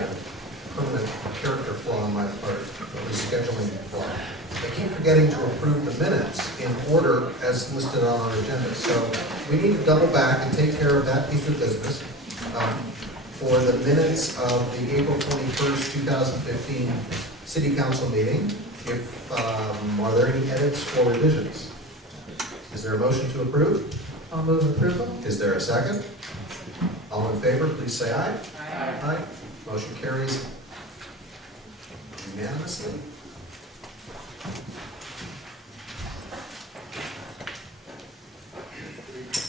a permanent character flaw on my part, at least scheduling flaw. I keep forgetting to approve the minutes in order as listed on our agenda. So we need to double back and take care of that piece of business. For the minutes of the April 21st, 2015 City Council meeting, are there any edits or revisions? Is there a motion to approve? I'll move approval. Is there a second? All in favor, please say aye. Aye. Aye. Motion carries unanimously.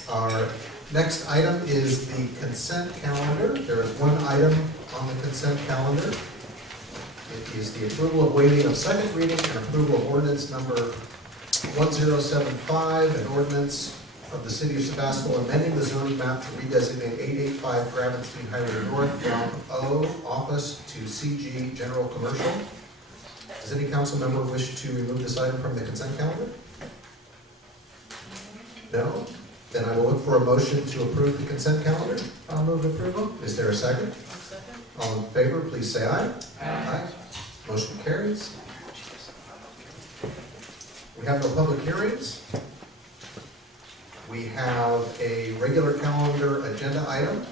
Our next item is the consent calendar. There is one item on the consent calendar. It is the approval of waiving of second reading and approval of ordinance number 1075, an ordinance of the City of Sebastopol amending the zoning map to redesignate 885 Gravenstein Highway North from O Office to CG General Commercial. Does any council member wish to remove this item from the consent calendar? No? Then I will look for a motion to approve the consent calendar. I'll move approval. Is there a second? All in favor, please say aye. Aye. Motion carries. We have no public hearings. We have a regular calendar agenda item.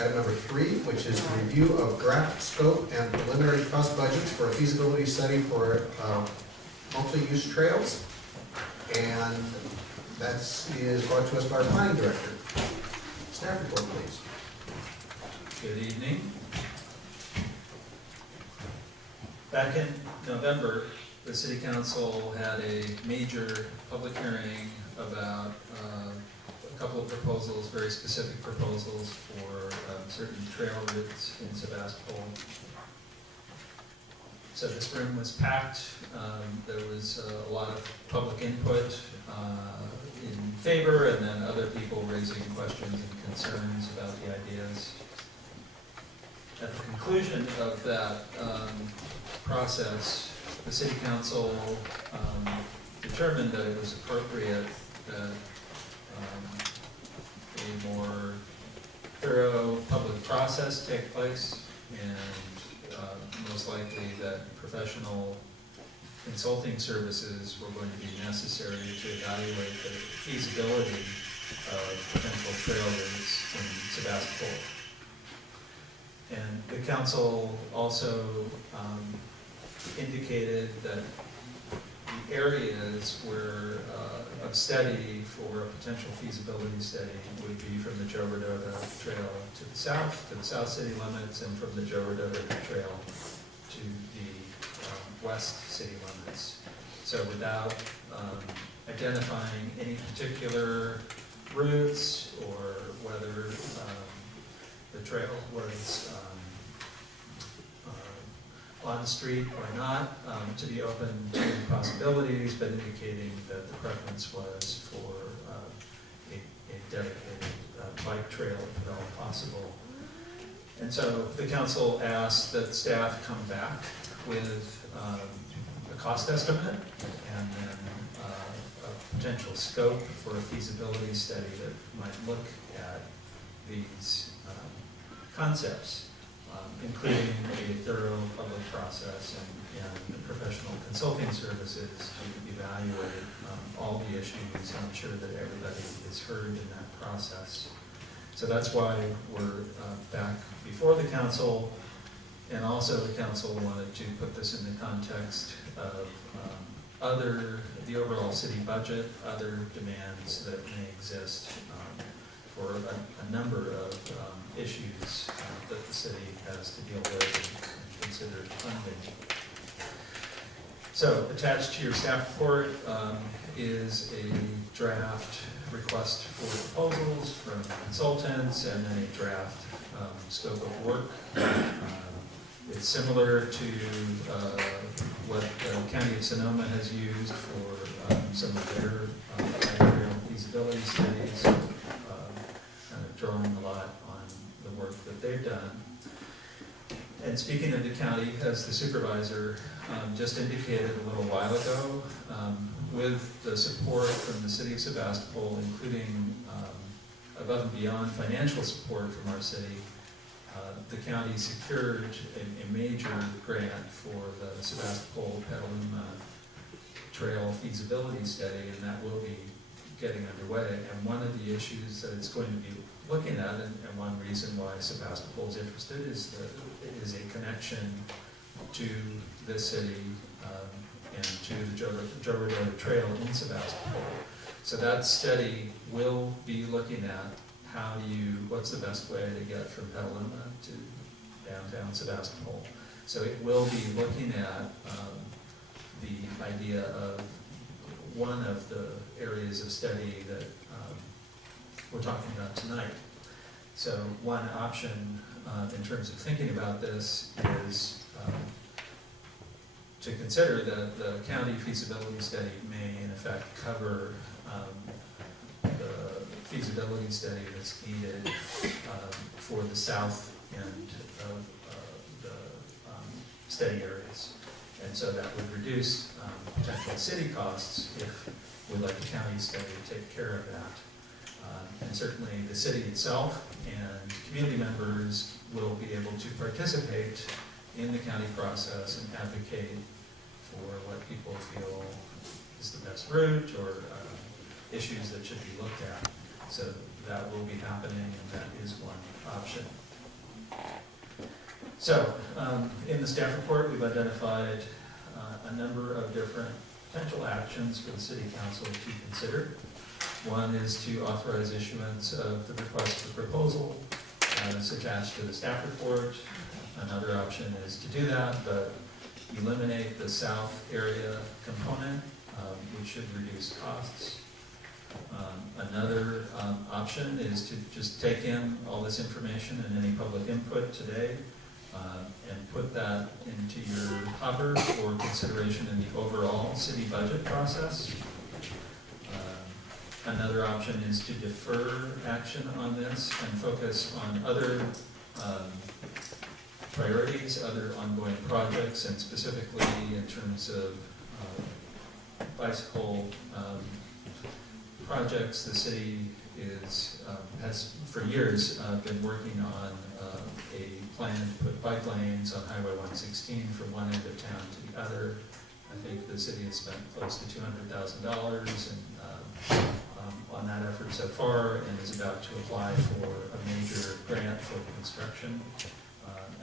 Item number 3, which is review of draft scope and preliminary cost budgets for a feasibility study for multi-use trails. And that is brought to us by our planning director. Staff report, please. Good evening. Back in November, the City Council had a major public hearing about a couple of proposals, very specific proposals for certain trail routes in Sebastopol. So this room was packed. There was a lot of public input in favor, and then other people raising questions and concerns about the ideas. At the conclusion of that process, the City Council determined that it was appropriate that a more thorough public process take place, and most likely that professional consulting services were going to be necessary to evaluate the feasibility of potential trail routes in Sebastopol. And the council also indicated that the areas where of study for a potential feasibility study would be from the Joe Rodota Trail to the south city limits, and from the Joe Rodota Trail to the west city limits. So without identifying any particular routes or whether the trail was on the street or not, to be open to possibilities, but indicating that the preference was for a dedicated bike trail if at all possible. And so the council asked that staff come back with a cost estimate and then a potential scope for a feasibility study that might look at these concepts, including a thorough public process and professional consulting services to evaluate all the issues and ensure that everybody is heard in that process. So that's why we're back before the council, and also the council wanted to put this in the context of the overall city budget, other demands that may exist for a number of issues that the city has to deal with and consider funding. So attached to your staff report is a draft request for proposals from consultants and then a draft scope of work. It's similar to what the County of Sonoma has used for some of their trail feasibility studies, kind of drawing a lot on the work that they've done. And speaking of the county, as the supervisor just indicated a little while ago, with the support from the City of Sebastopol, including above and beyond financial support from our city, the county secured a major grant for the Sebastopol Petaluma Trail feasibility study, and that will be getting underway. And one of the issues that it's going to be looking at, and one reason why Sebastopol is interested, is a connection to this city and to the Joe Rodeo Trail in Sebastopol. So that study will be looking at what's the best way to get from Petaluma to downtown Sebastopol. So it will be looking at the idea of one of the areas of study that we're talking about tonight. So one option in terms of thinking about this is to consider that the county feasibility study may in effect cover the feasibility study that's needed for the south end of the study areas. And so that would reduce potential city costs if we let the county study take care of that. And certainly the city itself and community members will be able to participate in the county process and advocate for what people feel is the best route or issues that should be looked at. So that will be happening, and that is one option. So in the staff report, we've identified a number of different potential actions for the city council to consider. One is to authorize issuance of the request for proposal as attached to the staff report. Another option is to do that, but eliminate the south area component, which should reduce costs. Another option is to just take in all this information and any public input today and put that into your hopper for consideration in the overall city budget process. Another option is to defer action on this and focus on other priorities, other ongoing projects, and specifically in terms of bicycle projects. The city has for years been working on a plan to put bike lanes on Highway 116 from one end of town to the other. I think the city has spent close to $200,000 on that effort so far, and is about to apply for a major grant for construction.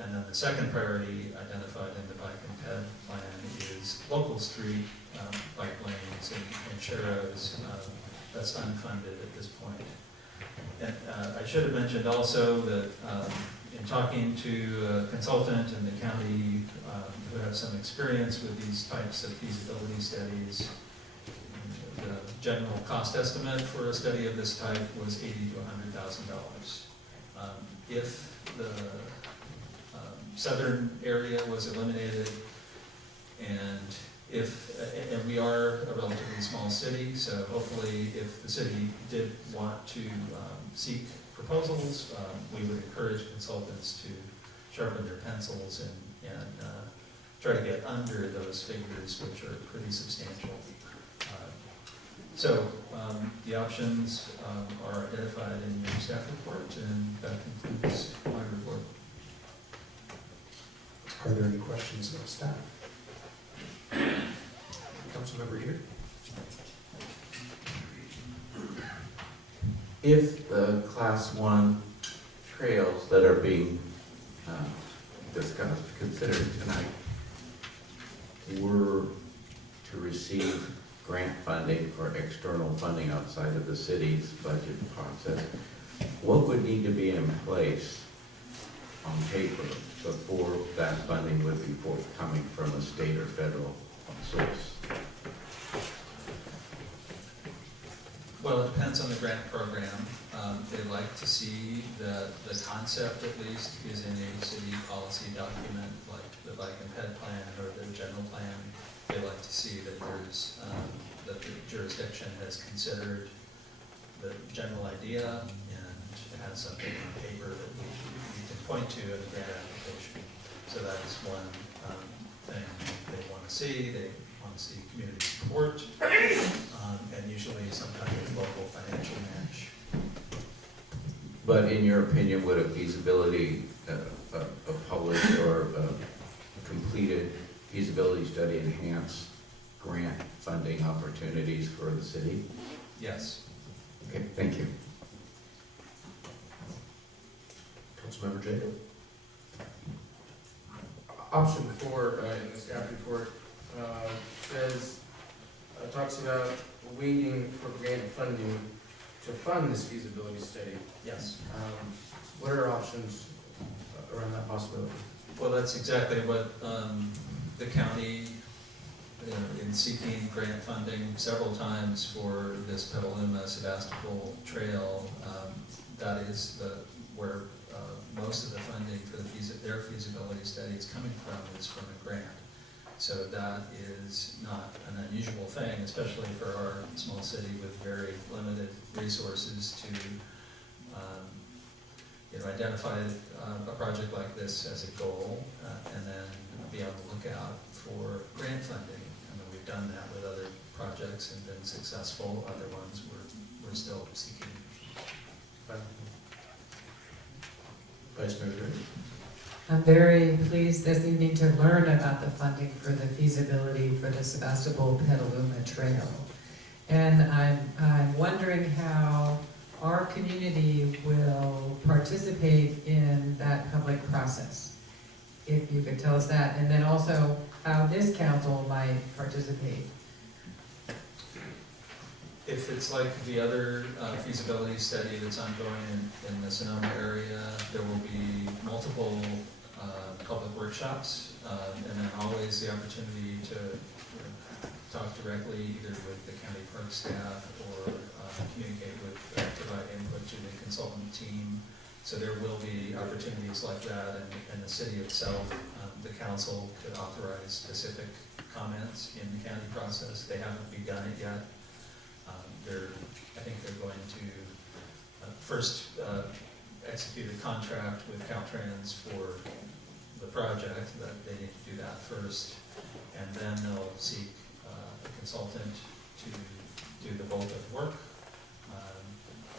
And then the second priority identified in the bike and ped plan is local street bike lanes and sharrows. That's unfunded at this point. And I should have mentioned also that in talking to a consultant in the county who have some experience with these types of feasibility studies, the general cost estimate for a study of this type was $80,000 to $100,000. If the southern area was eliminated, and we are a relatively small city, so hopefully if the city did want to seek proposals, we would encourage consultants to sharpen their pencils and try to get under those figures, which are pretty substantial. So the options are identified in your staff report, and that concludes my report. Are there any questions of staff? Councilmember here. If the Class 1 trails that are being discussed, considered tonight, were to receive grant funding or external funding outside of the city's budget process, what would need to be in place on paper before that funding would be forthcoming from a state or federal source? Well, it depends on the grant program. They like to see that the concept, at least, is in a city policy document like the bike and ped plan or the general plan. They like to see that there's that the jurisdiction has considered the general idea and has something on paper that we can point to in the grant application. So that is one thing they want to see. They want to see community support, and usually some kind of local financial match. But in your opinion, would a feasibility, a published or a completed feasibility study enhance grant funding opportunities for the city? Yes. Okay, thank you. Councilmember Jacob? Option 4 in the staff report says, talks about waiting for grant funding to fund this feasibility study. Yes. What are options around that possibility? Well, that's exactly what the county, in seeking grant funding several times for this Petaluma Sebastopol Trail, that is where most of the funding for their feasibility study is coming from, is from a grant. So that is not an unusual thing, especially for our small city with very limited resources to identify a project like this as a goal and then be on the lookout for grant funding. I mean, we've done that with other projects and been successful. Other ones we're still seeking. Vice Mayor Green? I'm very pleased this evening to learn about the funding for the feasibility for the Sebastopol Petaluma Trail. And I'm wondering how our community will participate in that public process. If you could tell us that, and then also how this council might participate. If it's like the other feasibility study that's ongoing in the Sonoma area, there will be multiple public workshops, and then always the opportunity to talk directly either with the county park staff or communicate with, provide input to the consultant team. So there will be opportunities like that, and the city itself, the council could authorize specific comments in the county process. They haven't begun it yet. I think they're going to first execute a contract with Caltrans for the project. That they need to do that first, and then they'll seek a consultant to do the bulk of the work.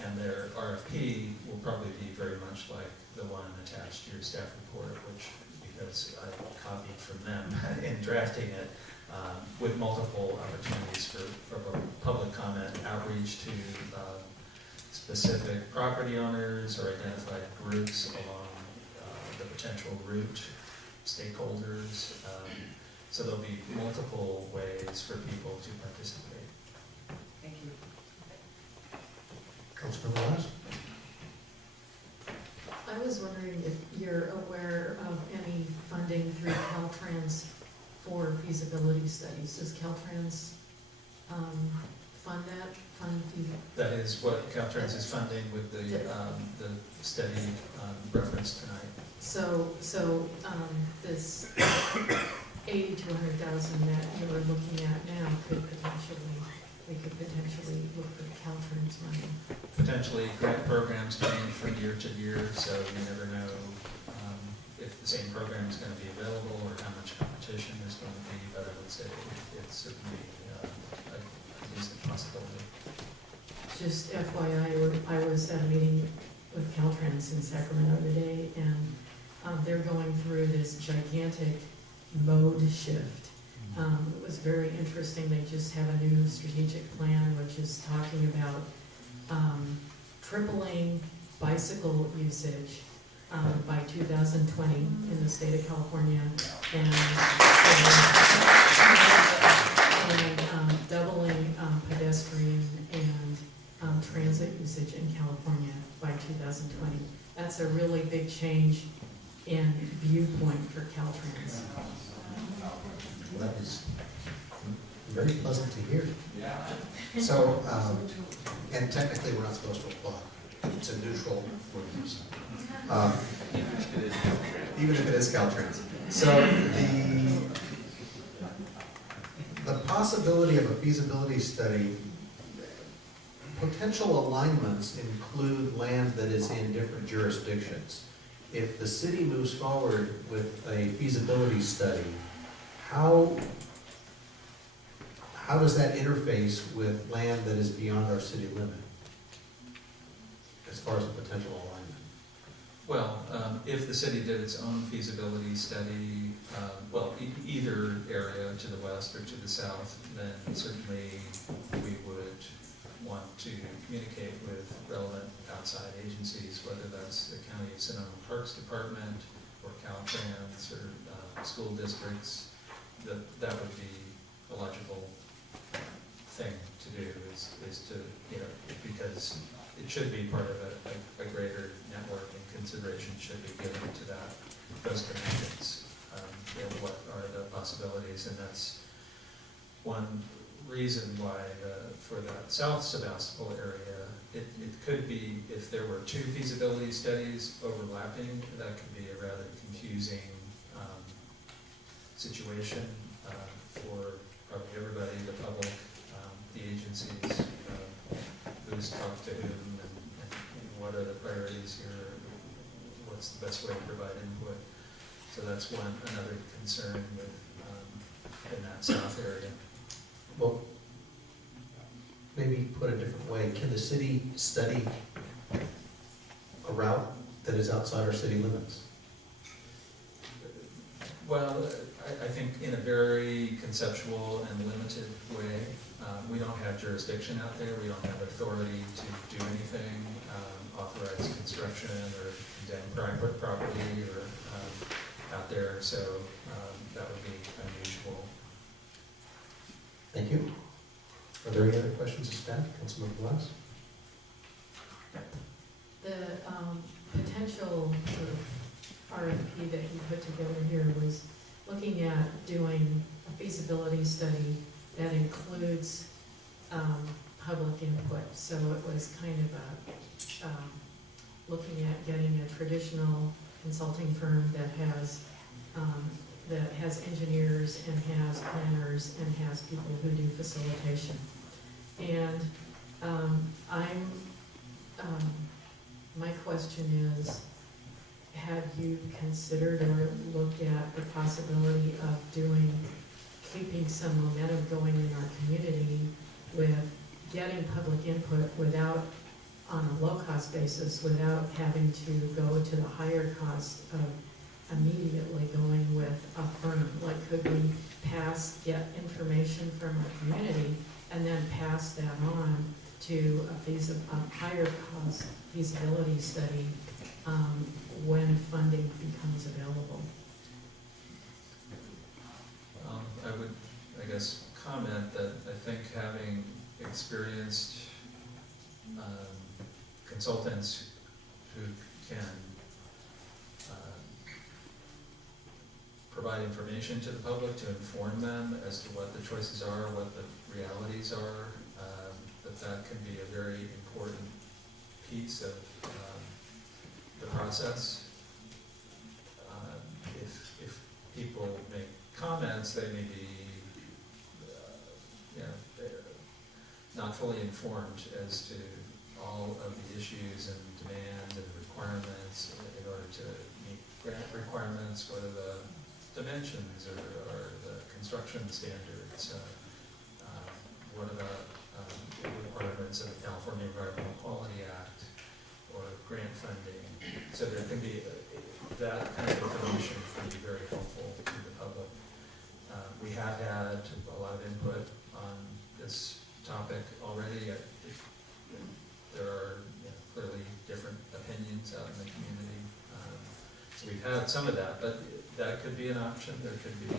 And their RFP will probably be very much like the one attached to your staff report, which, because I copied from them in drafting it, with multiple opportunities for public comment, outreach to specific property owners or identified groups along the potential route, stakeholders. So there'll be multiple ways for people to participate. Thank you. Councilmember Wise? I was wondering if you're aware of any funding through Caltrans for feasibility studies. Does Caltrans fund that? That is what Caltrans is funding with the study referenced tonight. So this 80 to 100,000 that you are looking at now we could potentially look for Caltrans money. Potentially, grant programs change from year to year, so you never know if the same program is going to be available or how much competition there's going to be, but I would say it's certainly a decent possibility. Just FYI, I was at a meeting with Caltrans in Sacramento today, and they're going through this gigantic mode shift. It was very interesting. They just have a new strategic plan, which is talking about tripling bicycle usage by 2020 in the state of California, and doubling pedestrian and transit usage in California by 2020. That's a really big change in viewpoint for Caltrans. Well, that is very pleasant to hear. So, and technically, we're not supposed to applaud. It's a neutral word. Even if it is Caltrans. So the possibility of a feasibility study, potential alignments include land that is in different jurisdictions. If the city moves forward with a feasibility study, how does that interface with land that is beyond our city limit as far as a potential alignment? Well, if the city did its own feasibility study, either area to the west or to the south, then certainly we would want to communicate with relevant outside agencies, whether that's the County of Sonoma Parks Department or Caltrans or school districts. That would be a logical thing to do is to, because it should be part of a greater network, and consideration should be given to those connections. What are the possibilities, and that's one reason why for that South Sebastopol area, it could be, if there were two feasibility studies overlapping, that could be a rather confusing situation for probably everybody, the public, the agencies, who's talked to whom, and what are the priorities here, what's the best way to provide input. So that's another concern with, in that south area. Well, maybe put a different way, can the city study a route that is outside our city limits? Well, I think in a very conceptual and limited way. We don't have jurisdiction out there, we don't have authority to do anything, authorize construction or condemn private property or out there, so that would be unusual. Thank you. Are there any other questions of staff? Councilmember Glass? The potential sort of RFP that he put together here was looking at doing a feasibility study that includes public input. So it was kind of looking at getting a traditional consulting firm that has engineers and has planners and has people who do facilitation. And my question is, have you considered or looked at the possibility of keeping some momentum going in our community with getting public input on a low-cost basis, without having to go to the higher cost of immediately going with a firm? Like, could we get information from our community and then pass that on to a higher cost feasibility study when funding becomes available? I would, I guess, comment that I think having experienced consultants who can provide information to the public to inform them as to what the choices are, what the realities are, that can be a very important piece of the process. If people make comments, they may be not fully informed as to all of the issues and demand and requirements in order to meet grant requirements, what are the dimensions or the construction standards, what about the requirements of the California Environmental Quality Act or grant funding. So there can be that kind of information can be very helpful to the public. We have had a lot of input on this topic already. There are clearly different opinions out in the community. So we've had some of that, but that could be an option. There could be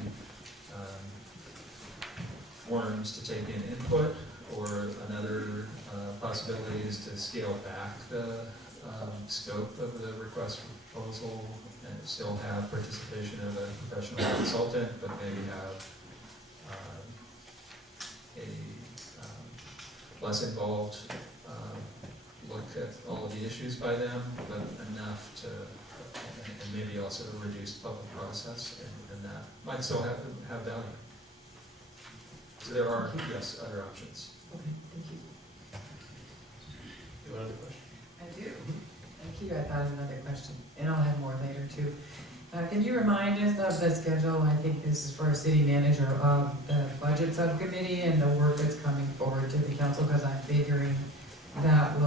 forums to take in input, or another possibility is to scale back the scope of the request for proposal and still have participation of a professional consultant, but maybe have a less involved look at all of the issues by them, but enough to, and maybe also a reduced public process, and that might still have value. So there are, yes, other options. Okay, thank you. You want another question? I do. Thank you. I thought of another question, and I'll have more later too. Can you remind us of the schedule? I think this is for our city manager, of the budget subcommittee and the work that's coming forward to the council, because I'm figuring that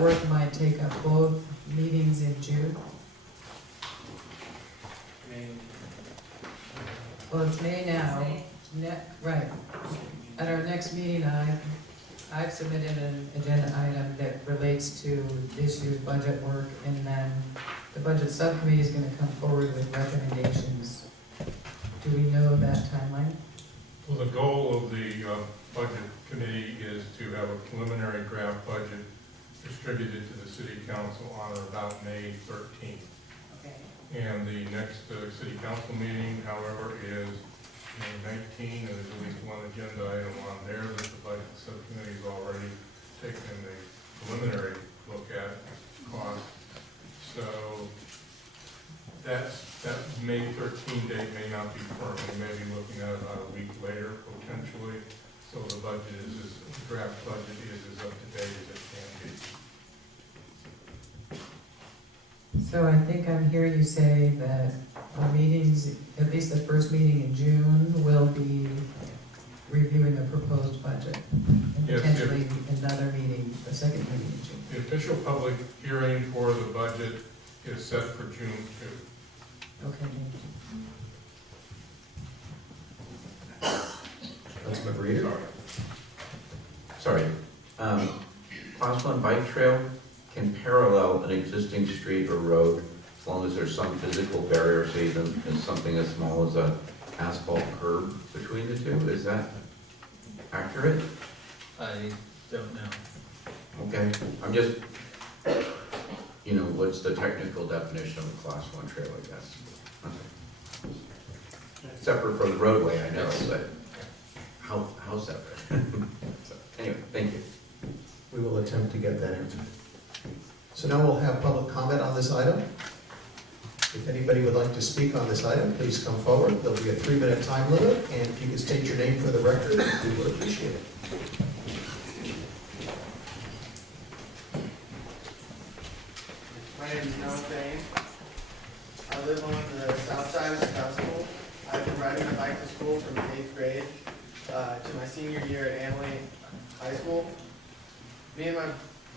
work might take up both meetings in June? Well, it's May now. Right. At our next meeting, I've submitted an agenda item that relates to this year's budget work, and then the budget subcommittee is gonna come forward with recommendations. Do we know that timeline? Well, the goal of the budget committee is to have a preliminary draft budget distributed to the city council on or about May 13th. Okay. And the next city council meeting, however, is May 19, and there's at least one agenda item on there that the budget subcommittee's already taken a preliminary look at cost. So that May 13 date may not be firm. We may be looking at about a week later potentially. So the budget is, the draft budget is as up to date as it can be. So I think I'm hearing you say that our meetings, at least the first meeting in June, will be reviewing a proposed budget. And Yes, potentially another meeting, the second meeting in June. The official public hearing for the budget is set for June 2. Okay. Councilman Reader? Sorry. Class 1 bike trail can parallel an existing street or road as long as there's some physical barrier, say even something as small as a asphalt curb between the two. Is that accurate? I don't know. Okay, I'm just, you know, what's the technical definition of a class 1 trail, I guess? Okay. Separate from the roadway, I know, but how separate? So, anyway, thank you. We will attempt to get that answered. So now we'll have public comment on this item. If anybody would like to speak on this item, please come forward. There'll be a 3-minute time limit, and if you could state your name for the record, we would appreciate it. My name is Noah Fain. I live on the south side of Scottsville. I've been riding my bike to school from 8th grade to my senior year at Annalee High School. Me and my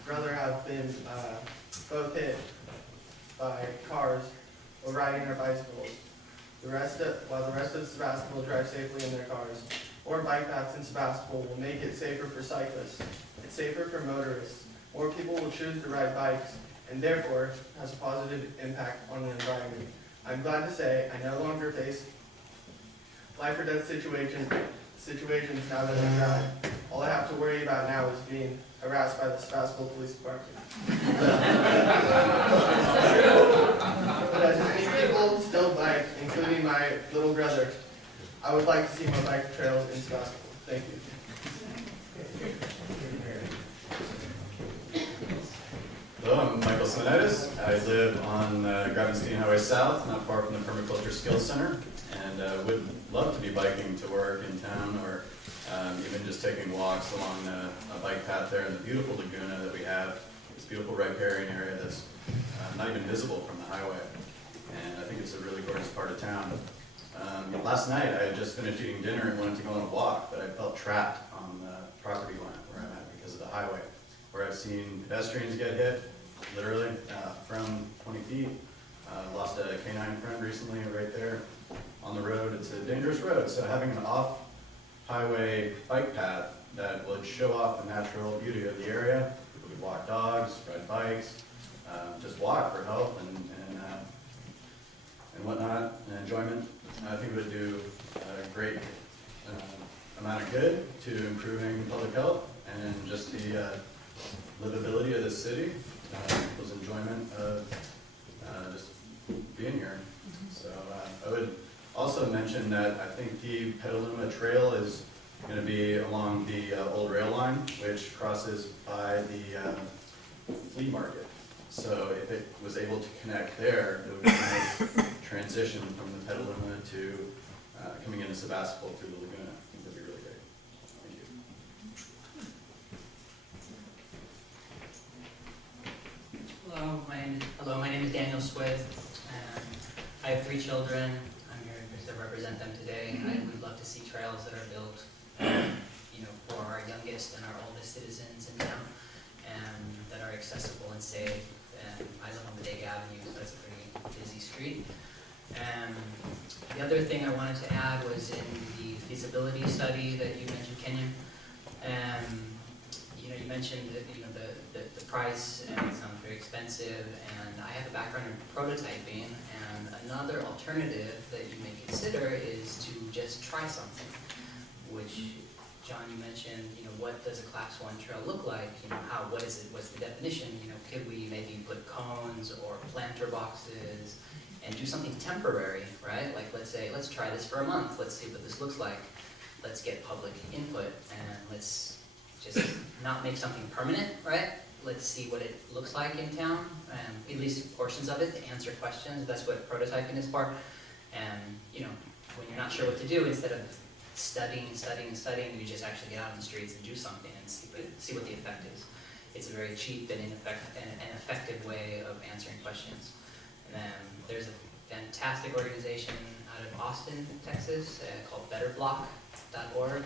brother have been both hit by cars while riding our bicycles. While the rest of Sebastopol drive safely in their cars, more bike paths in Sebastopol will make it safer for cyclists. It's safer for motorists. More people will choose to ride bikes, and therefore has a positive impact on the environment. I'm glad to say I no longer face life or death situations now that I drive. All I have to worry about now is being harassed by the Sebastopol Police Department. But as many people still bike, including my little brother, I would like to see more bike trails in Sebastopol. Thank you. Hello, I'm Michael Simonetis. I live on Gravenstein Highway South, not far from the Permaculture Skills Center, and would love to be biking to work in town, or even just taking walks along a bike path there in the beautiful Laguna that we have. This beautiful riparian area that's not even visible from the highway, and I think it's a really gorgeous part of town. Last night I had just finished eating dinner and wanted to go on a walk, but I felt trapped on the property line where I'm at because of the highway, where I've seen pedestrians get hit, literally, from 20 feet. Lost a canine friend recently right there on the road. It's a dangerous road, so having an off-highway bike path that would show off the natural beauty of the area, people could walk dogs, ride bikes, just walk for health and whatnot, and enjoyment. I think it would do a great amount of good to improving public health and just the livability of the city, people's enjoyment of just being here. So I would also mention that I think the Petaluma Trail is going to be along the old rail line, which crosses by the flea market. So if it was able to connect there, it would be a nice transition from the Petaluma to coming into Sebastopol through the Laguna. I think that'd be really great. Thank you. Hello, my name is Daniel Swith. I have 3 children. I'm here to represent them today. I would love to see trails that are built, for our youngest and our oldest citizens in town, and that are accessible and safe, and I live on Bodega Avenue, so that's a pretty busy street. The other thing I wanted to add was in the feasibility study that you mentioned, Kenyon. You know, you mentioned that, you know, the price, and it sounds very expensive, and I have a background in prototyping, and another alternative that you may consider is to just try something, which, John, you mentioned, you know, what does a class 1 trail look like? You know, what is it, what's the definition? You know, could we maybe put cones or planter boxes and do something temporary, right? Like, let's say, let's try this for a month, let's see what this looks like. Let's get public input, and let's just not make something permanent, right? Let's see what it looks like in town, at least portions of it, to answer questions. That's what prototyping is for. And, you know, when you're not sure what to do, instead of studying, you just actually get out in the streets and do something and see what the effect is. It's a very cheap and an effective way of answering questions. And then there's a fantastic organization out of Austin, Texas, called betterblock.org.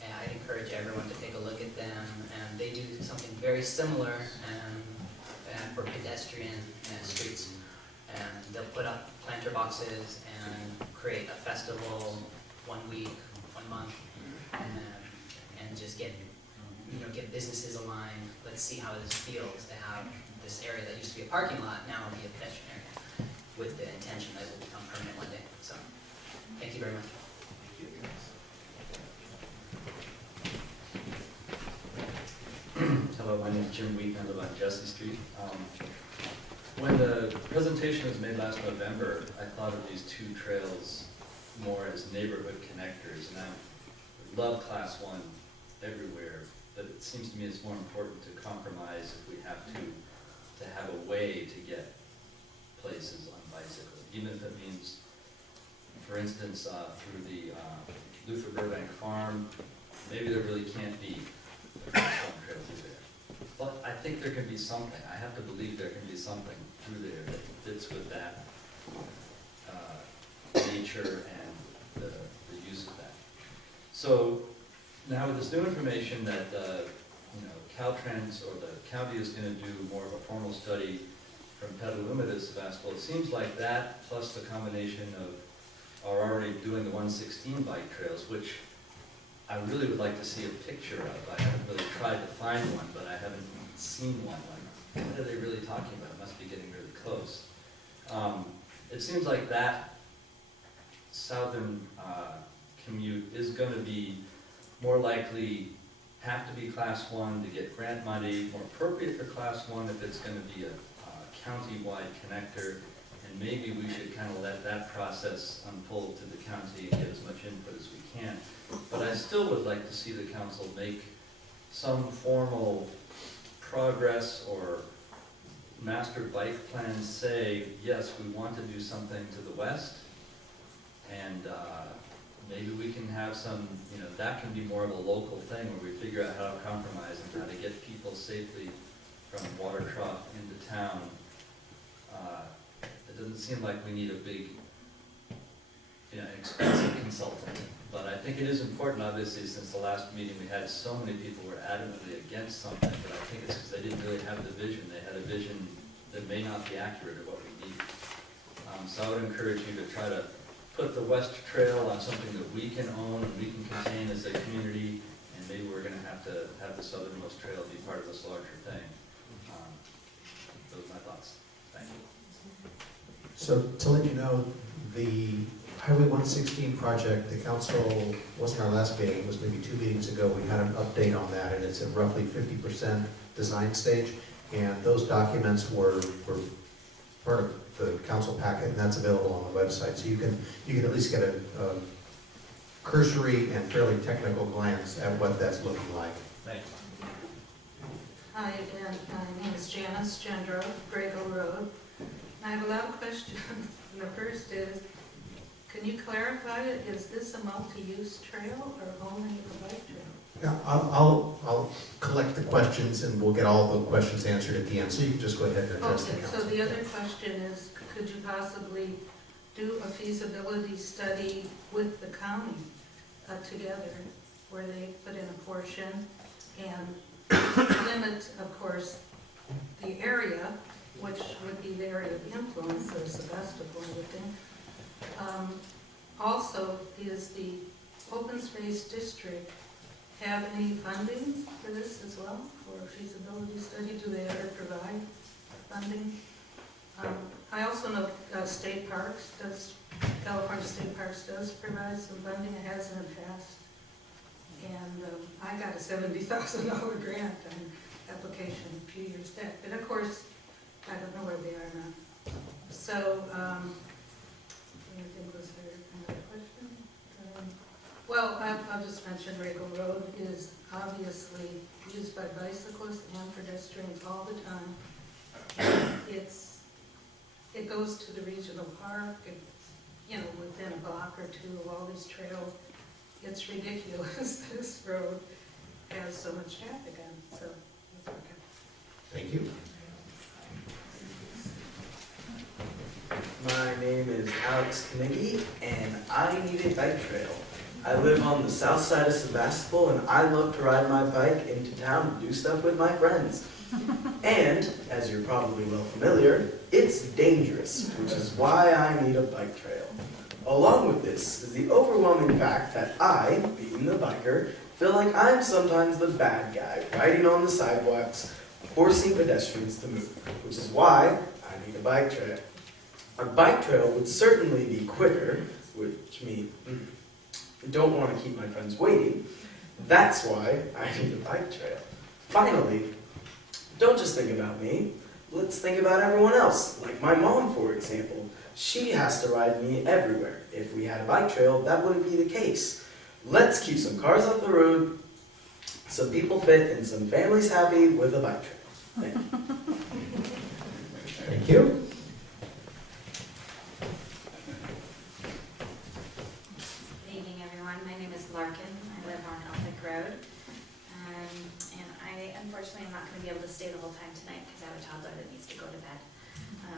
And I'd encourage everyone to take a look at them. And they do something very similar for pedestrian streets. And they'll put up planter boxes and create a festival 1 week, 1 month, and just get businesses aligned. Let's see how this feels to have this area that used to be a parking lot now be a pedestrian area, with the intention that it will become permanent one day. So, thank you very much. Hello, my name is Jim Wheaton. I live on Jesse Street. When the presentation was made last November, I thought of these 2 trails more as neighborhood connectors, and I love Class 1 everywhere, but it seems to me it's more important to compromise if we have to have a way to get places on bicycle, even if it means, for instance, through the Luther Burbank Farm, maybe there really can't be a Class 1 trail through there. But I think there can be something. I have to believe there can be something through there that fits with that nature and the use of that. So now with this new information that Caltrans or the county is going to do more of a formal study from Petaluma to Sebastopol, it seems like that plus the combination of are already doing the 116 bike trails, which I really would like to see a picture of. I haven't really tried to find one, but I haven't seen one. Like, what are they really talking about? It must be getting really close. It seems like that southern commute is going to be more likely have to be Class 1 to get grant money, more appropriate for Class 1 if it's going to be a county-wide connector, and maybe we should kind of let that process unfold to the county and get as much input as we can. But I still would like to see the council make some formal progress or master bike plan say, yes, we want to do something to the west, and maybe we can have some, that can be more of a local thing where we figure out how to compromise and how to get people safely from Watercroft into town. It doesn't seem like we need a big, expensive consultant. But I think it is important, obviously, since the last meeting we had so many people were adamantly against something, but I think it's because they didn't really have the vision. They had a vision that may not be accurate of what we need. So I would encourage you to try to put the West Trail on something that we can own and we can contain as a community, and maybe we're going to have the Southernmost Trail be part of this larger thing. Those are my thoughts. Thank you. So to let you know, the Highway 116 project, the council, wasn't our last meeting, it was maybe 2 meetings ago, we had an update on that, and it's at roughly 50% design stage, and those documents were part of the council packet, and that's available on the website, so you can at least get a cursory and fairly technical glance at what that's looking like. Thanks. Hi again, my name is Janice Gendro, Grego Road. I have a lot of questions. The first is, can you clarify it? Is this a multi-use trail or only a bike trail? Yeah, I'll collect the questions and we'll get all the questions answered at the end, so you can just go ahead and address them. Okay, so the other question is, could you possibly do a feasibility study with the county together, where they put in a portion and limit, of course, the area which would be the area of influence of Sebastopol, I would think. Also, is the open space district have any funding for this as well, for a feasibility study? Do they ever provide funding? I also know State Parks California State Parks does provide some funding. It has in the past. And I got a $70,000 grant on application a few years back. But of course, I don't know where they are now. So, anything was there, another question? Well, I'll just mention Regal Road is obviously used by bicyclists and pedestrians all the time. It goes to the regional park, it's, within a block or two of all these trails. It's ridiculous this road has so much traffic on it, so that's okay. Thank you. My name is Alex Knigge, and I need a bike trail. I live on the south side of Sebastopol, and I love to ride my bike into town and do stuff with my friends. And, as you're probably well familiar, it's dangerous, which is why I need a bike trail. Along with this is the overwhelming fact that I, being the biker, feel like I'm sometimes the bad guy, riding on the sidewalks, forcing pedestrians to move, which is why I need a bike trail. A bike trail would certainly be quicker, which means I don't want to keep my friends waiting. That's why I need a bike trail. Finally, don't just think about me. Let's think about everyone else, like my mom, for example. She has to ride me everywhere. If we had a bike trail, that wouldn't be the case. Let's keep some cars off the road, some people fit, and some families happy with a bike trail. Thank you. Thank you. Good evening, everyone. My name is Larkin. I live on Elphick Road. And I unfortunately am not going to be able to stay the whole time tonight because I have a toddler that needs to go to bed.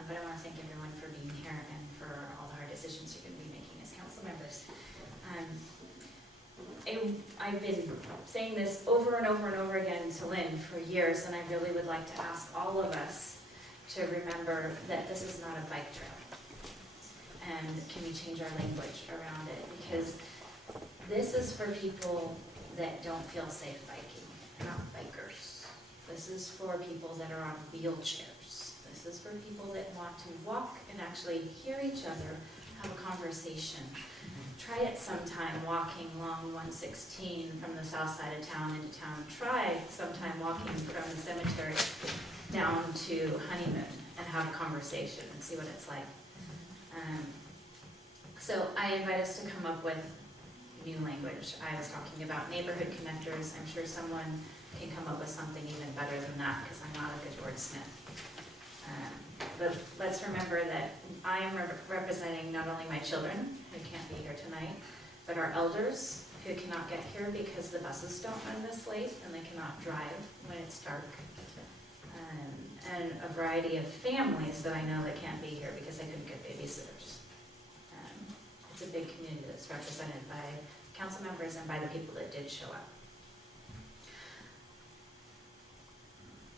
But I want to thank everyone for being here and for all the hard decisions you're going to be making as council members. I've been saying this over and over and over again to Lynn for years, and I really would like to ask all of us to remember that this is not a bike trail. And can we change our language around it? Because this is for people that don't feel safe biking. They're not bikers. This is for people that are on wheelchairs. This is for people that want to walk and actually hear each other, have a conversation. Try it sometime walking along 116 from the south side of town into town. Try sometime walking from the cemetery down to Honeymoon and have a conversation and see what it's like. So I invite us to come up with new language. I was talking about neighborhood connectors. I'm sure someone can come up with something even better than that because I'm not a good wordsmith. But let's remember that I am representing not only my children, who can't be here tonight, but our elders, who cannot get here because the buses don't run this late and they cannot drive when it's dark, and a variety of families that I know that can't be here because they couldn't get babysitters. It's a big community that's represented by council members and by the people that did show up.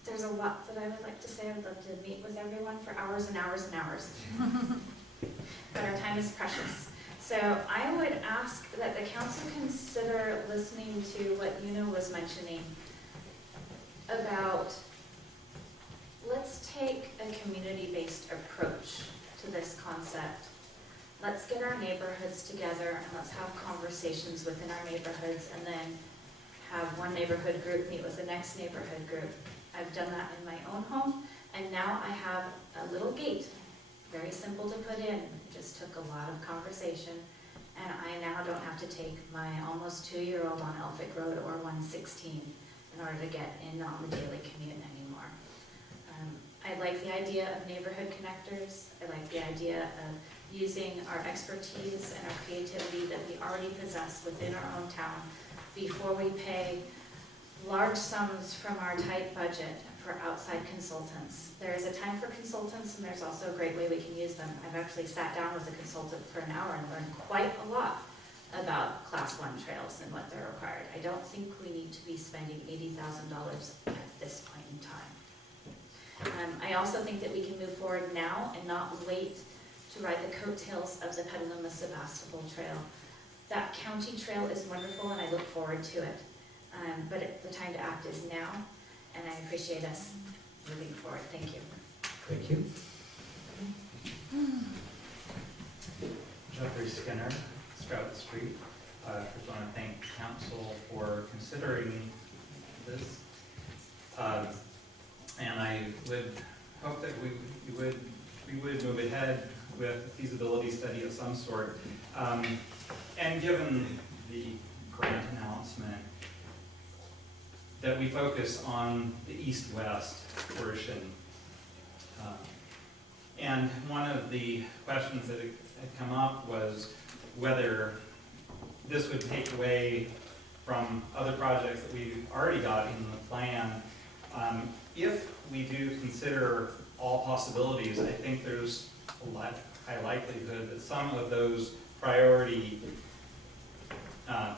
There's a lot that I would like to say. I'd love to meet with everyone for hours and hours and hours. But our time is precious. So I would ask that the council consider listening to what Una was mentioning about, let's take a community-based approach to this concept. Let's get our neighborhoods together and let's have conversations within our neighborhoods and then have one neighborhood group meet with the next neighborhood group. I've done that in my own home, and now I have a little gate, very simple to put in. It just took a lot of conversation, and I now don't have to take my almost 2-year-old on Elphick Road or 116 in order to get in on the daily commute anymore. I like the idea of neighborhood connectors. I like the idea of using our expertise and our creativity that we already possess within our own town before we pay large sums from our tight budget for outside consultants. There is a time for consultants, and there's also a great way we can use them. I've actually sat down with a consultant for an hour and learned quite a lot about Class 1 trails and what they're required. I don't think we need to be spending $80,000 at this point in time. I also think that we can move forward now and not wait to ride the coattails of the Petaluma Sebastopol Trail. That county trail is wonderful and I look forward to it. But the time to act is now, and I appreciate us moving forward. Thank you. Thank you. Jeffrey Skinner, Strout Street. First want to thank council for considering this. And I would hope that we would move ahead with a feasibility study of some sort. And given the grant announcement, that we focus on the east-west portion. And one of the questions that had come up was whether this would take away from other projects that we've already got in the plan. If we do consider all possibilities, I think there's a high likelihood that some of those priority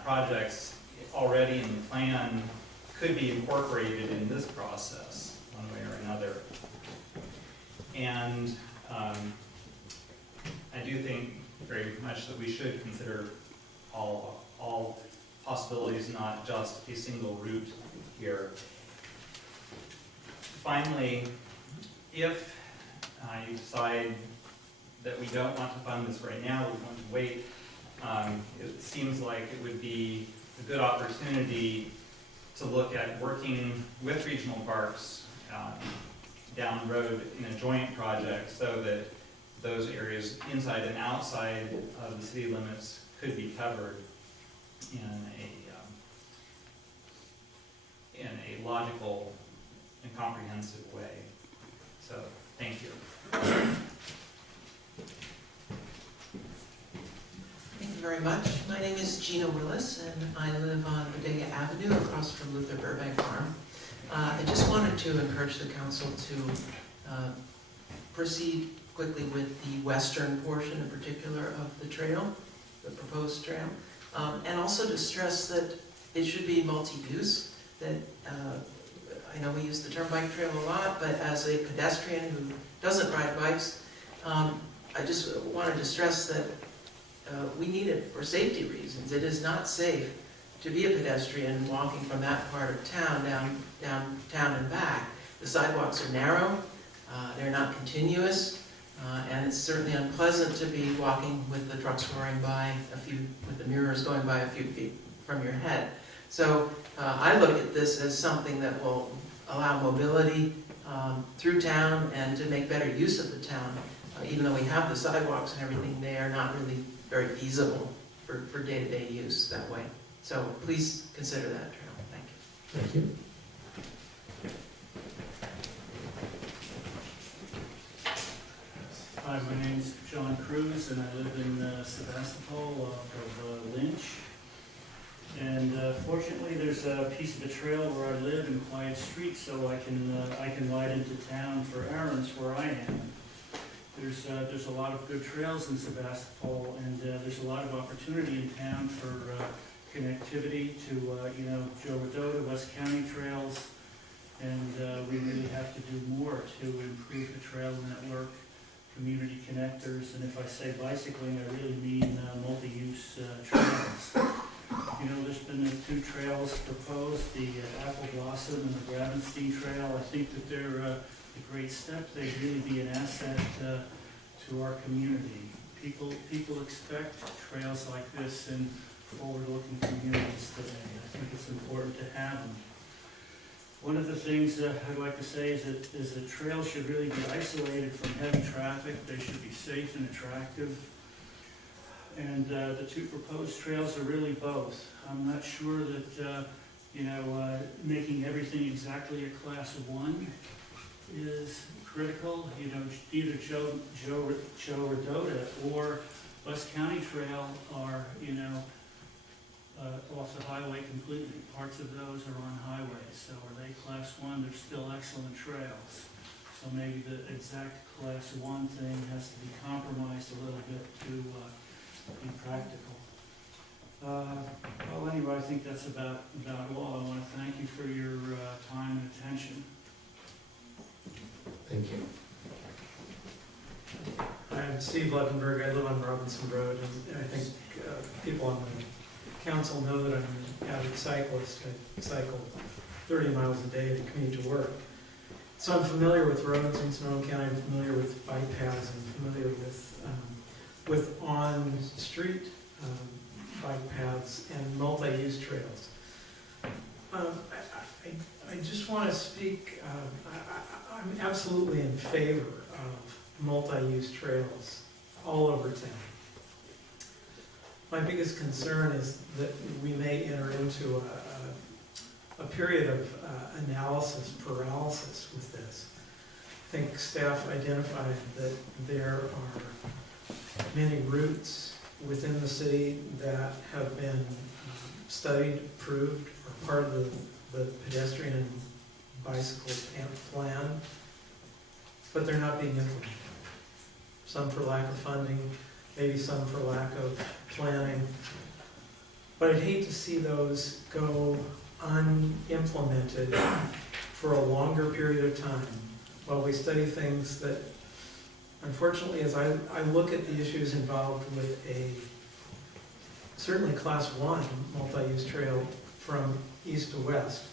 projects already in the plan could be incorporated in this process, one way or another. And I do think very much that we should consider all possibilities, not just a single route here. Finally, if I decide that we don't want to fund this right now, we want to wait, it seems like it would be a good opportunity to look at working with regional parks down the road in a joint project so that those areas inside and outside of the city limits could be covered in a logical and comprehensive way. So, thank you. Thank you very much. My name is Gina Willis, and I live on Bodega Avenue across from Luther Burbank Farm. I just wanted to encourage the council to proceed quickly with the western portion in particular of the trail, the proposed trail, and also to stress that it should be multi-use, that I know we use the term bike trail a lot, but as a pedestrian who doesn't ride bikes, I just wanted to stress that we need it for safety reasons. It is not safe to be a pedestrian walking from that part of town downtown and back. The sidewalks are narrow, they're not continuous, and it's certainly unpleasant to be walking with the trucks roaring by with the mirrors going by a few feet from your head. So I look at this as something that will allow mobility through town and to make better use of the town. Even though we have the sidewalks and everything, they are not really very feasible for day-to-day use that way. So please consider that trail. Thank you. Thank you. Hi, my name's John Cruz, and I live in Sebastopol off of Lynch. And fortunately, there's a piece of the trail where I live in Quiet Street, so I can ride into town for errands where I am. There's a lot of good trails in Sebastopol, and there's a lot of opportunity in town for connectivity to Joe Rodota, West County trails, and we really have to do more to improve the trail network, community connectors, and if I say bicycling, I really mean multi-use trails. There's been the two trails proposed, the Apple Blossom and the Gravenstein Trail. I think that they're a great step. They really be an asset to our community. People expect trails like this in forward-looking communities today. I think it's important to have them. One of the things I'd like to say is that trails should really be isolated from heavy traffic. They should be safe and attractive. And the two proposed trails are really both. I'm not sure that making everything exactly a class 1 is critical. Either Joe Rodota or West County Trail are off the highway completely. Parts of those are on highways, so are they class 1? They're still excellent trails. So maybe the exact class 1 thing has to be compromised a little bit to be practical. Well, anyway, I think that's about all. I want to thank you for your time and attention. Thank you. I'm Steve Levenberg, I live on Robinson Road, and I think people on the council know that I'm an avid cyclist. I cycle 30 miles a day to commute to work. So I'm familiar with roads in Sonoma County, I'm familiar with bike paths, I'm familiar with on-street bike paths and multi-use trails. I just want to speak, I'm absolutely in favor of multi-use trails all over town. My biggest concern is that we may enter into a period of analysis paralysis with this. I think staff identified that there are many routes within the city that have been studied, approved, are part of the pedestrian and bicycle plan, but they're not being implemented. Some for lack of funding, maybe some for lack of planning. But I'd hate to see those go unimplemented for a longer period of time while we study things that, unfortunately, as I look at the issues involved with certainly Class 1 multi-use trail from east to west,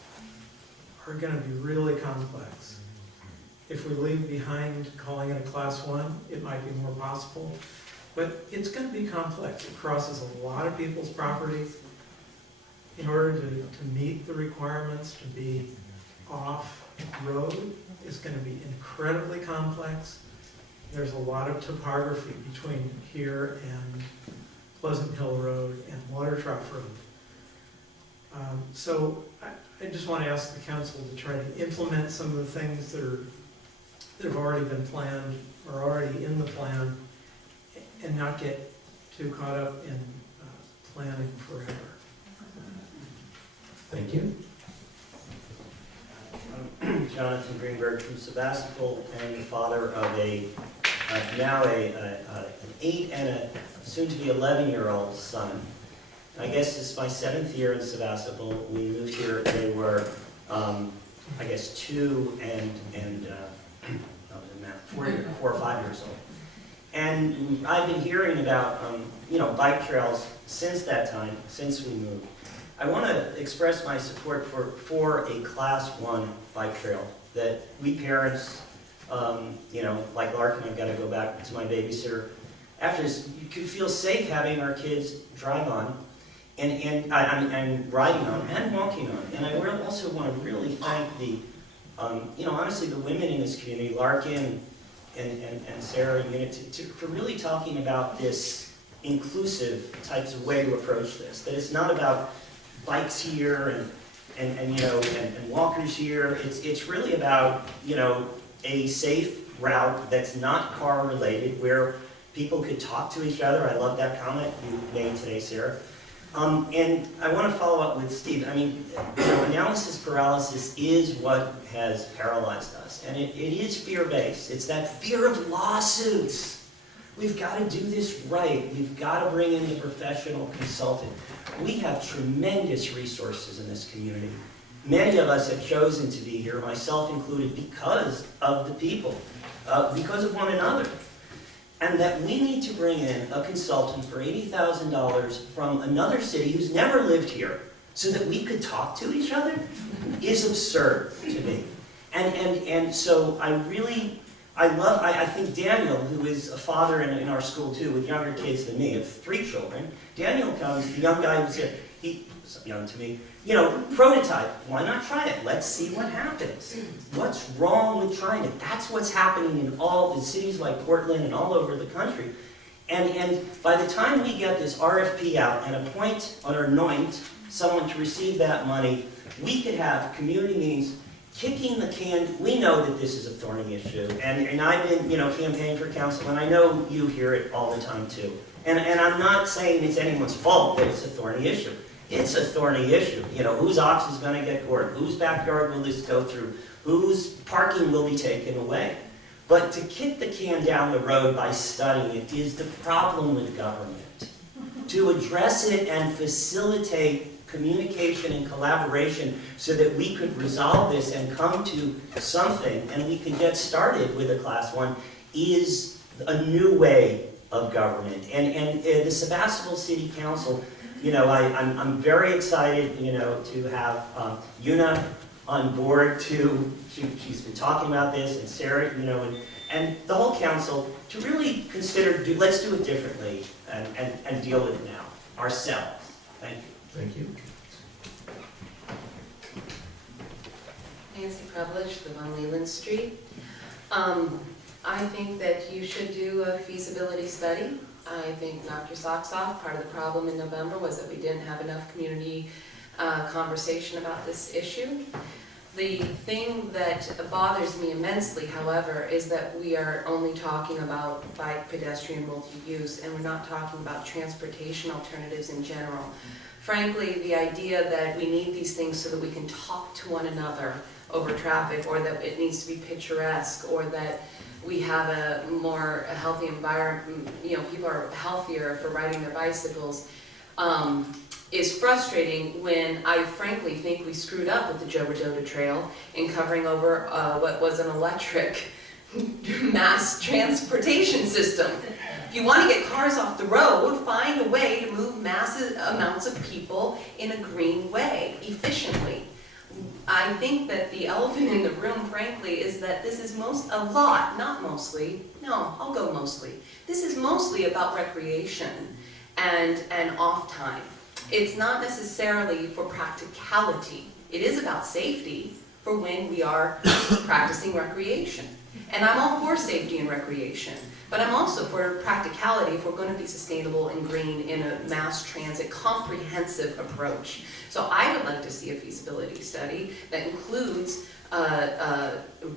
are going to be really complex. If we leave behind calling it a Class 1, it might be more possible. But it's going to be complex. It crosses a lot of people's property. In order to meet the requirements to be off-road is going to be incredibly complex. There's a lot of topography between here and Pleasant Hill Road and Water Trough Road. So I just want to ask the council to try to implement some of the things that have already been planned or already in the plan and not get too caught up in planning forever. Thank you. I'm Jonathan Greenberg from Sebastopol and the father of now an 8 and a soon-to-be 11-year-old son. I guess this is my 7th year in Sebastopol. We moved here, they were, I guess, 2 and 4 or 5 years old. And I've been hearing about, bike trails since that time, since we moved. I want to express my support for a Class 1 bike trail that we parents, like Larkin, I've got to go back to my babysitter. After this, you could feel safe having our kids drive on and riding on and walking on. And I also want to really thank the, honestly, the women in this community, Larkin and Sarah, for really talking about this inclusive types of way to approach this. That it's not about bikes here and walkers here. It's really about, a safe route that's not car related where people could talk to each other. I love that comment you made today, Sarah. And I want to follow up with Steve. I mean, analysis paralysis is what has paralyzed us. And it is fear-based. It's that fear of lawsuits. We've got to do this right. We've got to bring in the professional consultant. We have tremendous resources in this community. Many of us have chosen to be here, myself included, because of the people, because of one another. And that we need to bring in a consultant for $80,000 from another city who's never lived here so that we could talk to each other is absurd to me. And so I think Daniel, who is a father in our school too, with younger kids than me, of 3 children, Daniel comes, the young guy who's here, he's young to me, prototype, why not try it? Let's see what happens. What's wrong with trying it? That's what's happening in all the cities like Portland and all over the country. And by the time we get this RFP out and appoint or anoint someone to receive that money, we could have community meetings kicking the can. We know that this is a thorny issue, and I've been, campaigning for council, and I know you hear it all the time too. And I'm not saying it's anyone's fault that it's a thorny issue. It's a thorny issue. Whose ox is going to get gored? Whose backyard will this go through? Whose parking will be taken away? But to kick the can down the road by studying it is the problem with government. To address it and facilitate communication and collaboration so that we could resolve this and come to something and we could get started with a Class 1 is a new way of government. And the Sebastopol City Council, you know, I'm very excited, you know, to have Una on board she's been talking about this, and Sarah, you know, and the whole council to really consider, let's do it differently and deal with it now, ourselves. Thank you. Thank you. Nancy Preblish, live on Leland Street. I think that you should do a feasibility study. I think knock your socks off. Part of the problem in November was that we didn't have enough community conversation about this issue. The thing that bothers me immensely, however, is that we are only talking about bike, pedestrian, multi-use, and we're not talking about transportation alternatives in general. Frankly, the idea that we need these things so that we can talk to one another over traffic, or that it needs to be picturesque, or that we have a more healthy environment, you know, people are healthier for riding their bicycles, is frustrating when I frankly think we screwed up with the Joe Rodota Trail in covering over what was an electric mass transportation system. If you want to get cars off the road, find a way to move massive amounts of people in a green way, efficiently. I think that the elephant in the room, frankly, is that this is not mostly, no, I'll go mostly. This is mostly about recreation and off time. It's not necessarily for practicality. It is about safety for when we are practicing recreation. And I'm all for safety and recreation, but I'm also for practicality if we're going to be sustainable and green in a mass transit comprehensive approach. So I would like to see a feasibility study that includes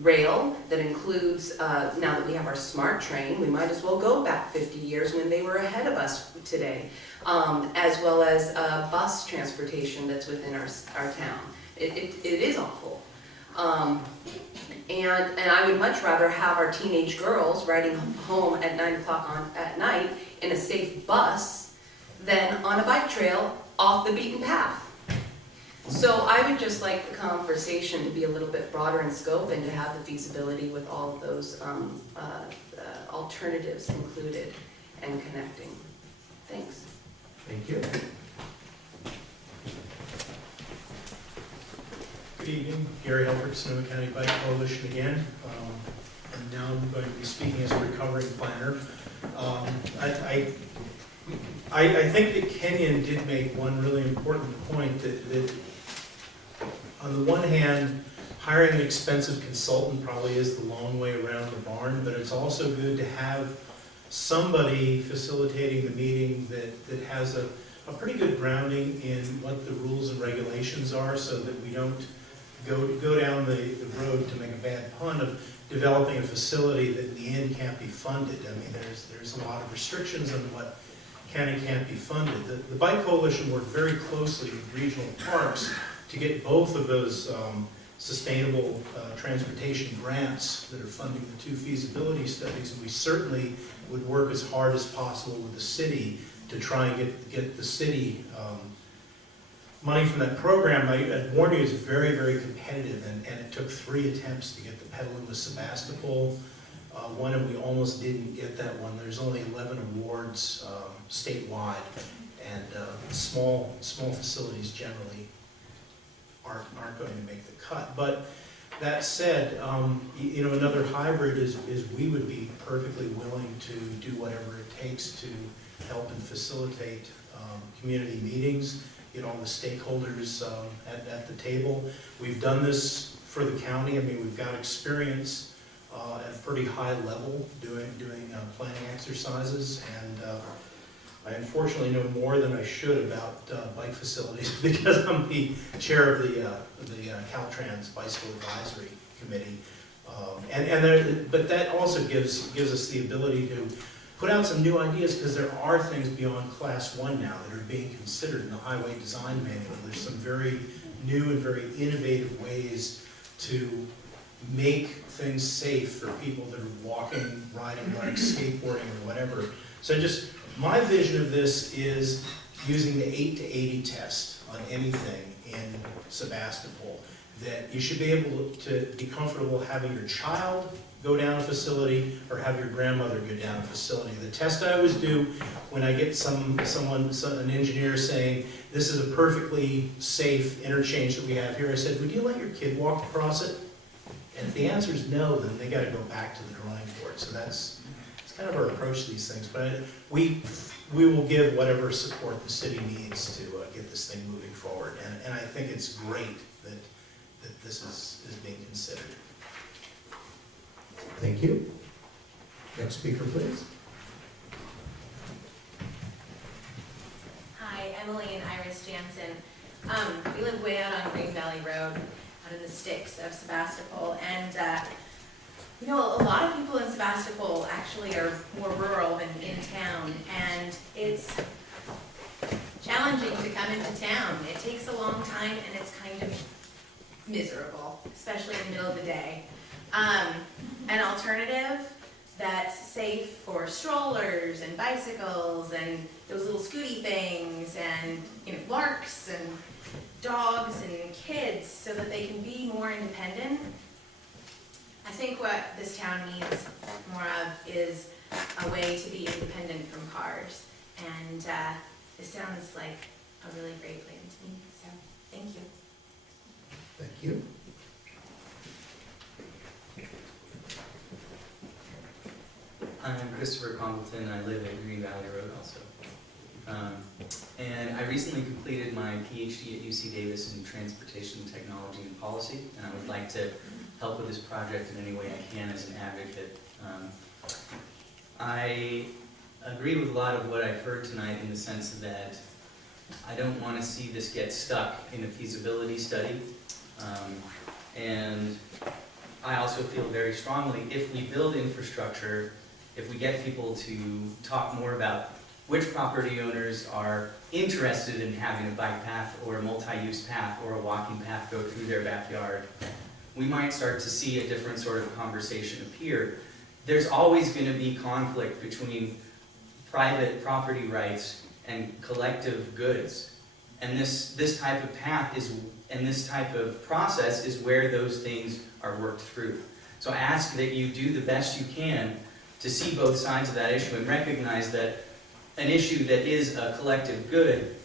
rail, that includes, now that we have our smart train, we might as well go back 50 years when they were ahead of us today, as well as bus transportation that's within our town. It is awful. And I would much rather have our teenage girls riding home at 9 o'clock at night in a safe bus than on a bike trail off the beaten path. So I would just like the conversation to be a little bit broader in scope and to have the feasibility with all of those alternatives included and connecting. Thanks. Thank you. Good evening, Gary Helford, Sonoma County Bike Coalition again. And now I'm going to be speaking as a recovering planner. I think that Kenyon did make one really important point that on the one hand, hiring an expensive consultant probably is the long way around the barn, but it's also good to have somebody facilitating the meeting that has a pretty good grounding in what the rules and regulations are, so that we don't go down the road, to make a bad pun, of developing a facility that in the end can't be funded. I mean, there's a lot of restrictions on what can and can't be funded. The Bike Coalition worked very closely with regional parks to get both of those sustainable transportation grants that are funding the 2 feasibility studies, and we certainly would work as hard as possible with the city to try and get the city money from that program. I warn you, it's very, very competitive, and it took 3 attempts to get the Petaluma Sebastopol one, and we almost didn't get that one. There's only 11 awards statewide, and small facilities generally aren't going to make the cut. But that said, you know, another hybrid is we would be perfectly willing to do whatever it takes to help and facilitate community meetings, get all the stakeholders at the table. We've done this for the county. I mean, we've got experience at a pretty high level doing planning exercises, and I unfortunately know more than I should about bike facilities because I'm the chair of the Caltrans Bicycle Advisory Committee, but that also gives us the ability to put out some new ideas, because there are things beyond Class 1 now that are being considered in the Highway Design Manual. There's some very new and very innovative ways to make things safe for people that are walking, riding bikes, skateboarding, or whatever. So just my vision of this is using the 8 to 80 test. on anything in Sebastopol, that you should be able to be comfortable having your child go down a facility or have your grandmother go down a facility. The test I always do when I get an engineer saying, this is a perfectly safe interchange that we have here, I said, would you let your kid walk across it? And if the answer is no, then they gotta go back to the drawing board. So it's kind of our approach to these things. But we will give whatever support the city needs to get this thing moving forward. And I think it's great that this is being considered. Thank you. Next speaker, please. Hi, Emily and Iris Jansen. We live way out on Green Valley Road, out in the sticks of Sebastopol, and you know, a lot of people in Sebastopol actually are more rural than in town, and it's challenging to come into town. It takes a long time, and it's kind of miserable, especially in the middle of the day. An alternative that's safe for strollers and bicycles and those little scooty things and, you know, larks and dogs and kids so that they can be more independent. I think what this town needs more of is a way to be independent from cars. And this sounds like a really great plan to me, so thank you. Thank you. I'm Christopher Congleton. I live at Green Valley Road also. And I recently completed my PhD at UC Davis in Transportation Technology and Policy, and I would like to help with this project in any way I can as an advocate. I agree with a lot of what I've heard tonight in the sense that I don't want to see this get stuck in a feasibility study. And I also feel very strongly if we build infrastructure, if we get people to talk more about which property owners are interested in having a bike path or a multi-use path or a walking path go through their backyard, we might start to see a different sort of conversation appear. There's always going to be conflict between private property rights and collective goods. And this type of path and this type of process is where those things are worked through. So I ask that you do the best you can to see both sides of that issue and recognize that an issue that is a collective good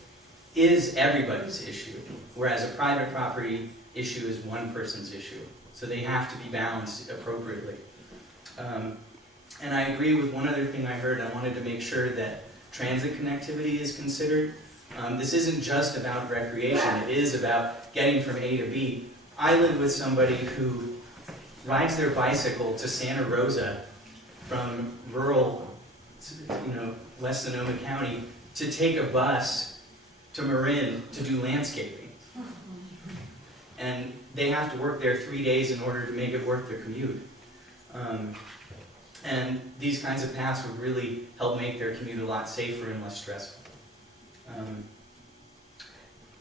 is everybody's issue, whereas a private property issue is one person's issue. So they have to be balanced appropriately. And I agree with one other thing I heard. I wanted to make sure that transit connectivity is considered. This isn't just about recreation. It is about getting from A to B. I live with somebody who rides their bicycle to Santa Rosa from rural, West Sonoma County to take a bus to Marin to do landscaping. And they have to work there 3 days in order to make it worth their commute. And these kinds of paths would really help make their commute a lot safer and less stressful.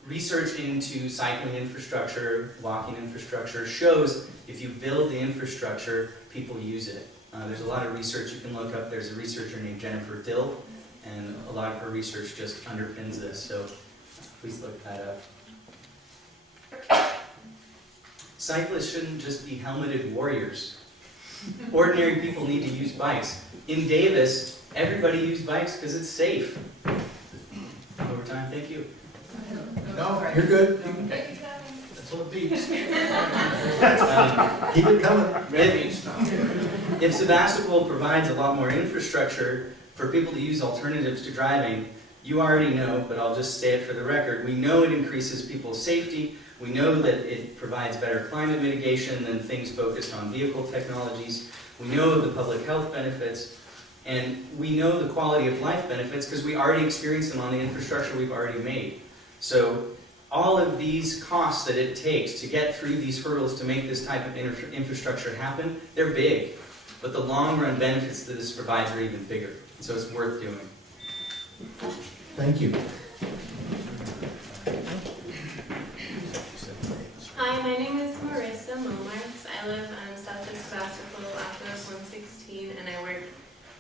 Research into cycling infrastructure, walking infrastructure shows if you build the infrastructure, people use it. There's a lot of research you can look up. There's a researcher named Jennifer Dill, and a lot of her research just underpins this, so please look that up. Cyclists shouldn't just be helmeted warriors. Ordinary people need to use bikes. In Davis, everybody uses bikes because it's safe. Over time, thank you. No, you're good. Okay. That's what it beeps. Keep it coming. If Sebastopol provides a lot more infrastructure for people to use alternatives to driving, you already know, but I'll just say it for the record, we know it increases people's safety, we know that it provides better climate mitigation than things focused on vehicle technologies, we know the public health benefits, and we know the quality of life benefits because we already experience them on the infrastructure we've already made. So all of these costs that it takes to get through these hurdles to make this type of infrastructure happen, they're big. But the long run benefits that this provides are even bigger. So it's worth doing. Thank you. Hi, my name is Marissa Momarts. I live south of Sebastopol, off of 116, and I work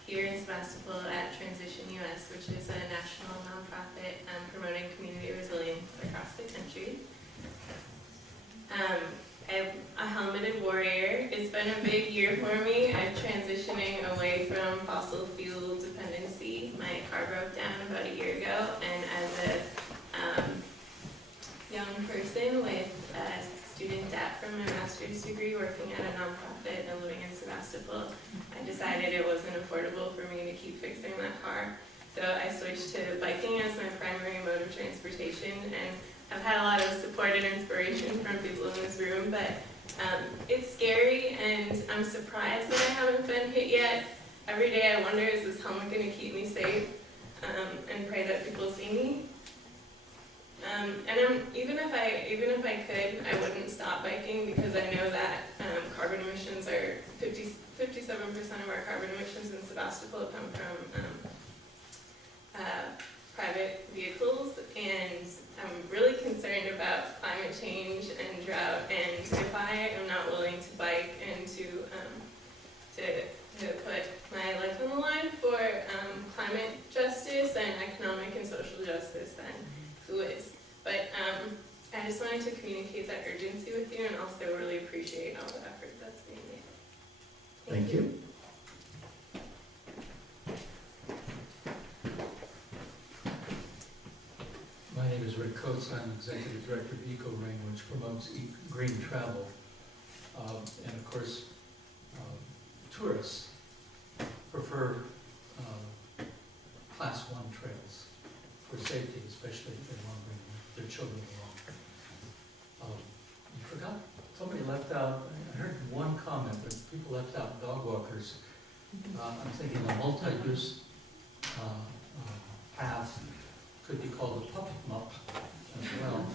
here in Sebastopol Sebastopol at Transition US, which is a national nonprofit promoting community resilience across the country. I'm a helmeted warrior. It's been a big year for me. I'm transitioning away from fossil fuel dependency. My car broke down about a year ago, and as a young person with student debt from a master's degree working at a nonprofit and living in Sebastopol, I decided it wasn't affordable for me to keep fixing that car. So I switched to biking as my primary mode of transportation, and I've had a lot of support and inspiration from people in this room, but it's scary and I'm surprised that I haven't been hit yet. Every day I wonder, is this helmet going to keep me safe? And pray that people see me. And even if I could, I wouldn't stop biking, because I know that carbon emissions are 57% of our carbon emissions in Sebastopol come from private vehicles, and I'm really concerned about climate change and drought, and if I am not willing to bike and to put my life on the line for climate justice and economic and social justice, then who is? But I just wanted to communicate that urgency with you, and also really appreciate all the effort that's being made. Thank you. My name is Rick Coates. I'm Executive Director of EcoRing, which promotes green travel. And of course, tourists prefer Class 1 trails for safety, especially if they want to bring their children along. You forgot, somebody left out, I heard one comment, but people left out dog walkers. I'm thinking a multi-use path could be called a puppet mup as well.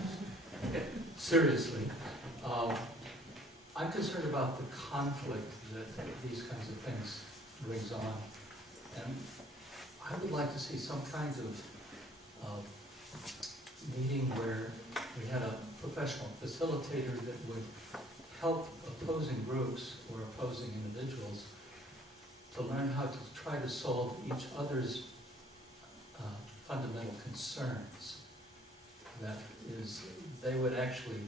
Okay, seriously, I'm concerned about the conflict that these kinds of things brings on. And I would like to see some kind of meeting where we had a professional facilitator that would help opposing groups or opposing individuals to learn how to try to solve each other's fundamental concerns. That is, they would actually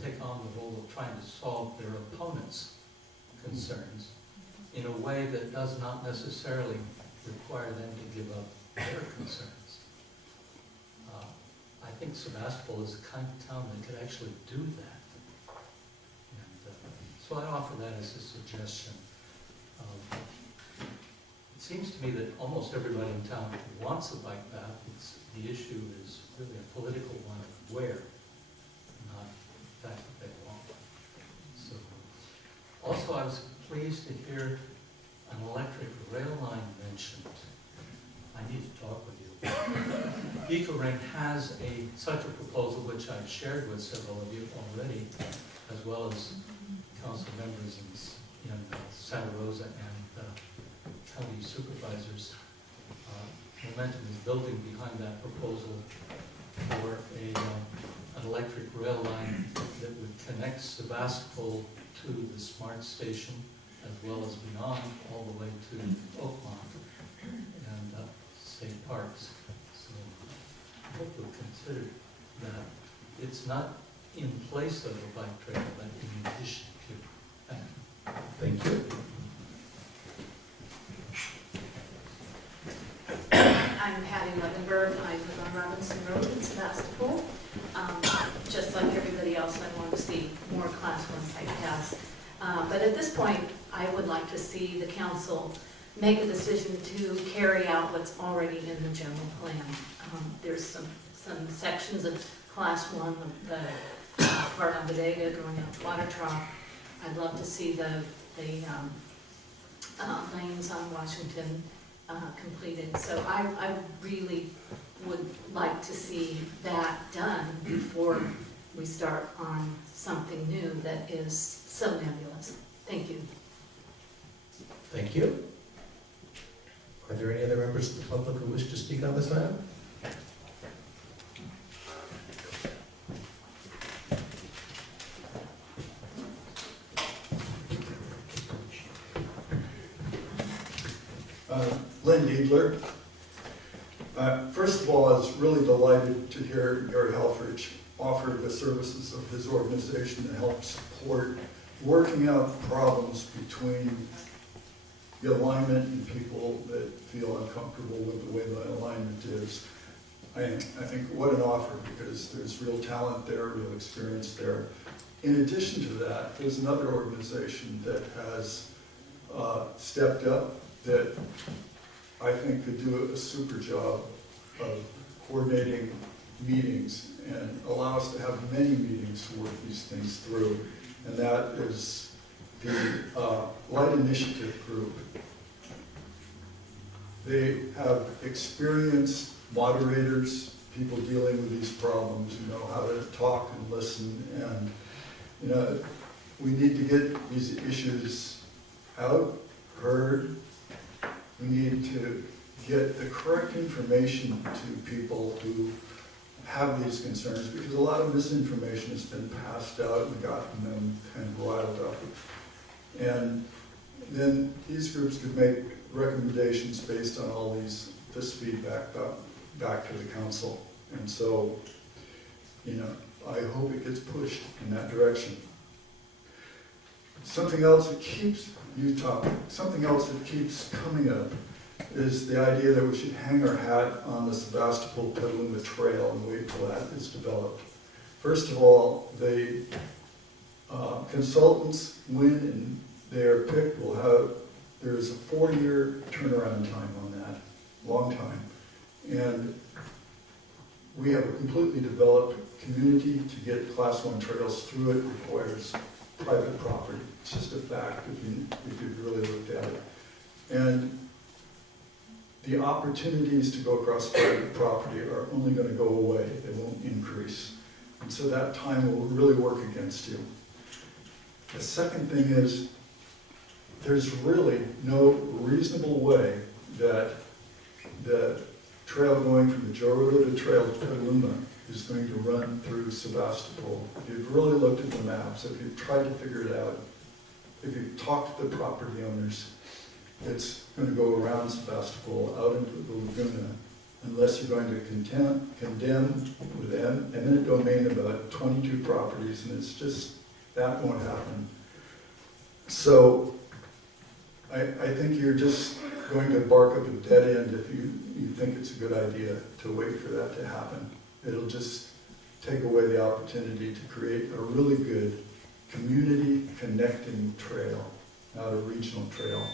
take on the role of trying to solve their opponent's concerns in a way that does not necessarily require them to give up their concerns. I think Sebastopol is the kind of town that could actually do that. And, so I offer that as a suggestion. It seems to me that almost everybody in town wants a bike path. The issue is really a political one of where, not the fact that they want. So, also, I was pleased to hear an electric rail line mentioned. I need to talk with you. EcoRing has such a proposal, which I've shared with several of you already, as well as council members in Santa Rosa and county supervisors. Momentum is building behind that proposal for an electric rail line that would connect Sebastopol to the SMART station, as well as beyond, all the way to Oakmont and St. Parks. So I hope you'll consider that it's not in place of a bike trail, but in addition to. Thank you. I'm Patty Levenberg. I live on Robinson Road in Sebastopol. Just like everybody else, I want to see more Class 1 type paths. But at this point, I would like to see the council make a decision to carry out what's already in the general plan. There's some sections of Class 1, the part on Bodega going out to Water Trough. I'd love to see the lanes on Washington completed. So I really would like to see that done before we start on something new that is so nebulous. Thank you. Thank you. Are there any other members of the public who wish to speak on this item? Lynn Duke, First of all, I was really delighted to hear Gary Helfrich offer the services of his organization to help support working out problems between the alignment and people that feel uncomfortable with the way the alignment is. I think what an offer, because there's real talent there, real experience there. In addition to that, there's another organization that has stepped up that I think could do a super job of coordinating meetings and allow us to have many meetings to work these things through. And that is the Light Initiative Group. They have experienced moderators, people dealing with these problems, who know how to talk and listen. And we need to get these issues out, heard. We need to get the correct information to people who have these concerns, because a lot of misinformation has been passed out and gotten them kind of riled up. And then these groups could make recommendations based on all this feedback back to the council. And so, I hope it gets pushed in that direction. Something else that keeps coming up is the idea that we should hang our hat on the Sebastopol Petaluma Trail and wait till that is developed. First of all, the consultants, when they are picked, there's a 4-year turnaround time on that, long time. And we have a completely developed community. To get Class 1 trails through it requires private property. It's just a fact if you really looked at it. And the opportunities to go across private property are only going to go away. They won't increase. And so that time will really work against you. The second thing is, there's really no reasonable way that the trail going from the Joe Road Trail to Petaluma is going to run through Sebastopol. If you've really looked at the maps, if you've tried to figure it out, if you've talked to the property owners, it's going to go around Sebastopol out into the Laguna, unless you're going to condemn with eminent domain about 22 properties, and it's just, that won't happen. So I think you're just going to bark up a dead end if you think it's a good idea to wait for that to happen. It'll just take away the opportunity to create a really good community connecting trail, not a regional trail.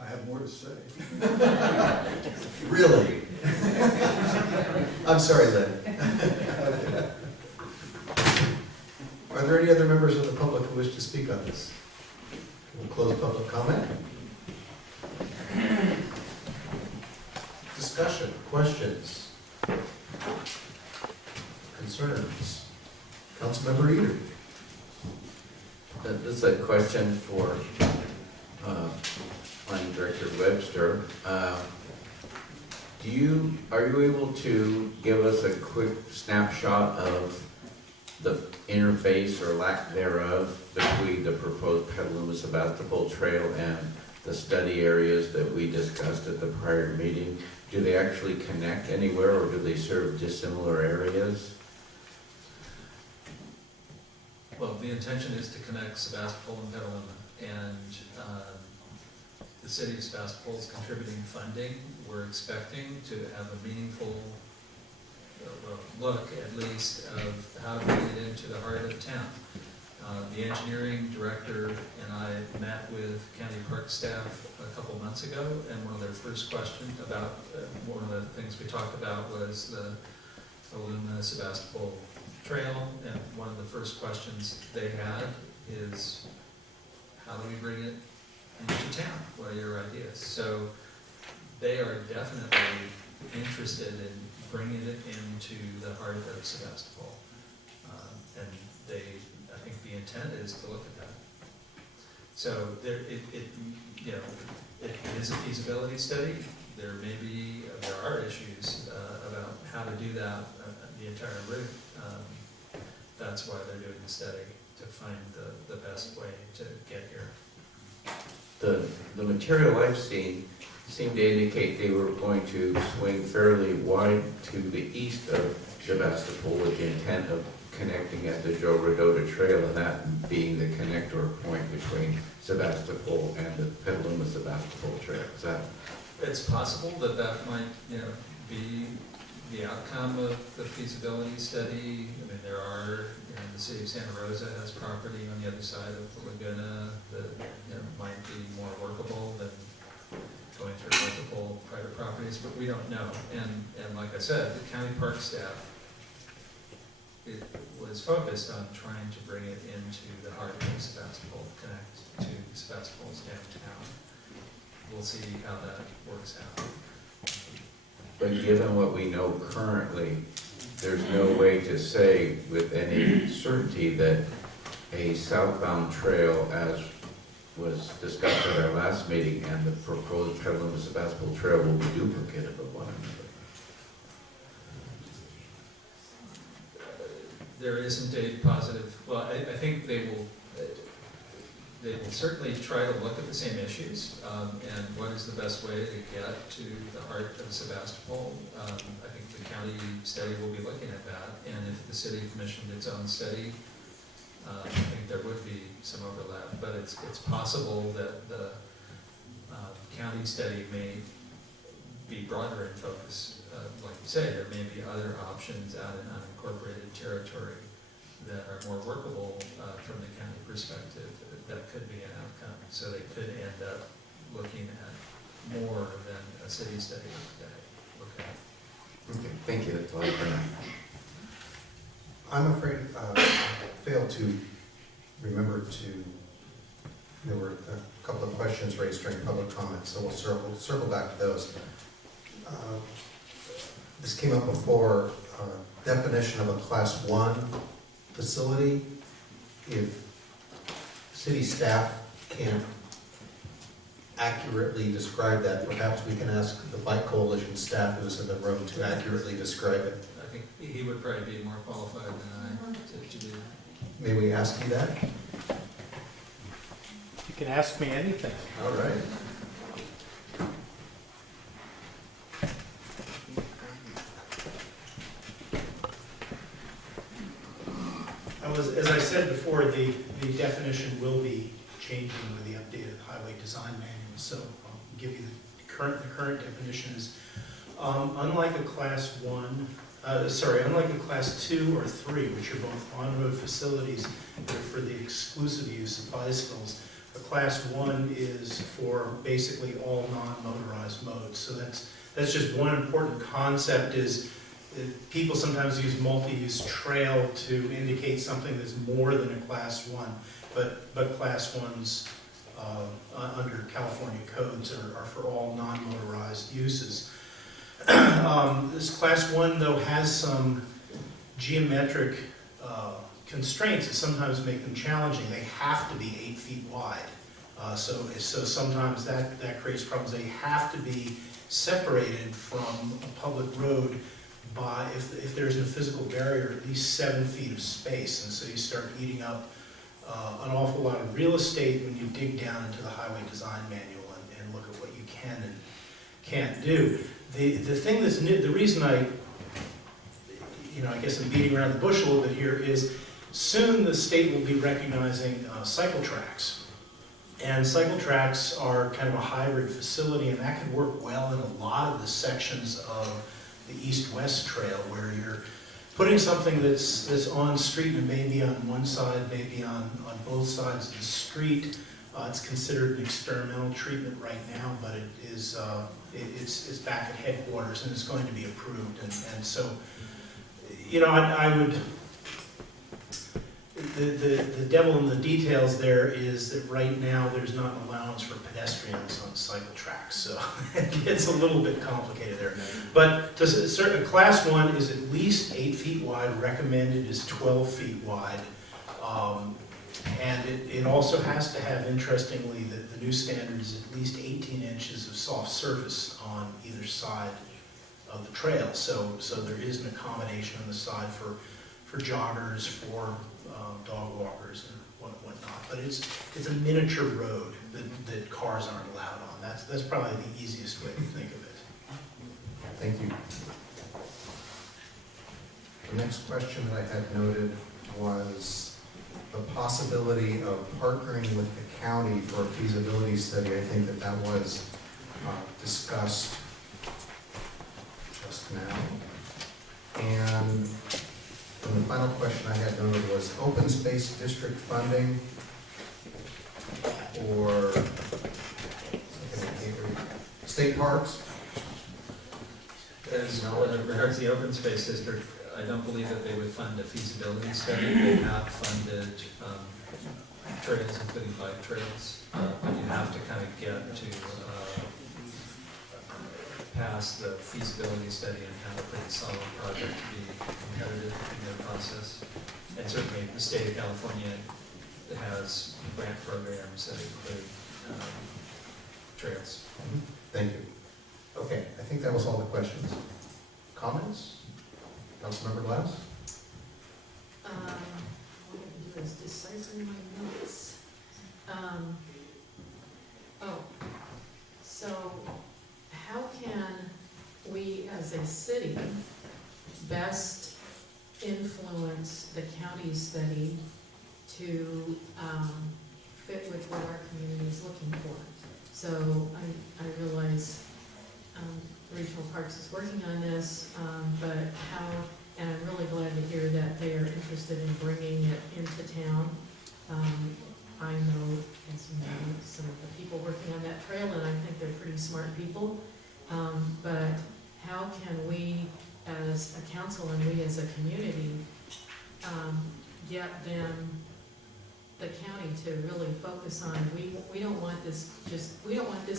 I have more to say. Really? I'm sorry, Lynn. Are there any other members of the public who wish to speak on this? We'll close public comment. Discussion, questions, concerns. Councilmember Eater. This is a question for Planning Director Webster. Are you able to give us a quick snapshot of the interface or lack thereof between the proposed Petaluma Sebastopol Trail and the study areas that we discussed at the prior meeting? Do they actually connect anywhere, or do they serve dissimilar areas? Well, the intention is to connect Sebastopol and Petaluma, and the city of Sebastopol is contributing funding. We're expecting to have a meaningful look, at least, of how to bring it into the heart of town. The engineering director and I met with county park staff a couple months ago, and one of their first questions about, one of the things we talked about was the Petaluma Sebastopol Trail, and one of the first questions they had is, how do we bring it into town? What are your ideas? So they are definitely interested in bringing it into the heart of Sebastopol. And I think the intent is to look at that. So there is a feasibility study. There are issues about how to do that, the entire route. That's why they're doing the study, to find the best way to get here. the material I've seen seemed to indicate they were going to swing fairly wide to the east of Sebastopol with the intent of connecting at the Joe Rodota Trail, and that being the connector point between Sebastopol and the Petaluma Sebastopol Trail. Is that? It's possible that that might, be the outcome of the feasibility study. I mean, there are, the city of Santa Rosa has property on the other side of the Laguna that, might be more workable than going through multiple private properties, but we don't know. And like I said, the county park staff, it was focused on trying to bring it into the heart of Sebastopol, connect to Sebastopol's downtown. We'll see how that works out. But given what we know currently, there's no way to say with any certainty that a southbound trail, as was discussed at our last meeting, and the proposed Petaluma Sebastopol Trail will be duplicative of one another. There isn't a positive, well, I think they will certainly try to look at the same issues, and what is the best way to get to the heart of Sebastopol. I think the county study will be looking at that, and if the city commissioned its own study, I think there would be some overlap, but it's possible that the county study may be broader in focus. Like you say, there may be other options out in unincorporated territory that are more workable from the county perspective. That could be an outcome. So they could end up looking at more than a city study today. Okay, thank you. That's all for now. I'm afraid I failed to remember to, there were a couple of questions raised during public comment, so we'll circle back to those. This came up before, definition of a class 1 facility. If city staff can't accurately describe that, perhaps we can ask the Bike Coalition staff who's in the room to accurately describe it. I think he would probably be more qualified than I to do that. May we ask you that? You can ask me anything. All right. As I said before, the definition will be changing with the updated highway design manual, so I'll give you the current definition is, unlike a class 1, unlike a class 2 or 3, which are both on-road facilities that are for the exclusive use of bicycles, a class 1 is for basically all non-motorized modes. So that's just one important concept is people sometimes use multi-use trail to indicate something that's more than a class 1, but class 1s under California codes are for all non-motorized uses. This class 1 though has some geometric constraints that sometimes make them challenging. They have to be 8 feet wide. So sometimes that creates problems. They have to be separated from a public road by, if there's a physical barrier, at least 7 feet of space. And so you start eating up an awful lot of real estate when you dig down into the highway design manual and look at what you can and can't do. The thing that's new, the reason I guess I'm beating around the bush a little bit here is soon the state will be recognizing cycle tracks. And cycle tracks are kind of a hybrid facility, and that could work well in a lot of the sections of the east-west trail where you're putting something that's on street and maybe on one side, maybe on both sides of the street. It's considered an experimental treatment right now, but it is it's back at headquarters and it's going to be approved. And so, I would. The devil in the details there is that right now there's not an allowance for pedestrians on cycle tracks, so it's a little bit complicated there. But a class 1 is at least 8 feet wide, recommended is 12 feet wide. And it also has to have, interestingly, the new standard is at least 18 inches of soft surface on either side of the trail. So there is an accommodation on the side for joggers, for dog walkers and whatnot. But it's a miniature road. that cars aren't allowed on. That's probably the easiest way to think of it. Thank you. The next question that I had noted was the possibility of partnering with the county for a feasibility study. I think that was discussed just now. And the final question I had noted was open space district funding or state parks. As regards the open space district, I don't believe that they would fund a feasibility study. They have funded trails, including bike trails, but you have to kind of get to pass the feasibility study and have a pretty solid project to be competitive in their process. And certainly the state of California has grant programs that include trails. Thank you. Okay, I think that was all the questions. Comments? Councilmember Glass? What I'm gonna do is decipher my notes. So how can we as a city best influence the county study to fit with what our community is looking for? So I realize Regional Parks is working on this, but how, and I'm really glad to hear that they are interested in bringing it into town. I know, as you know, some of the people working on that trail, and I think they're pretty smart people. But how can we, as a council and we as a community, get them, the county, to really focus on, we don't want this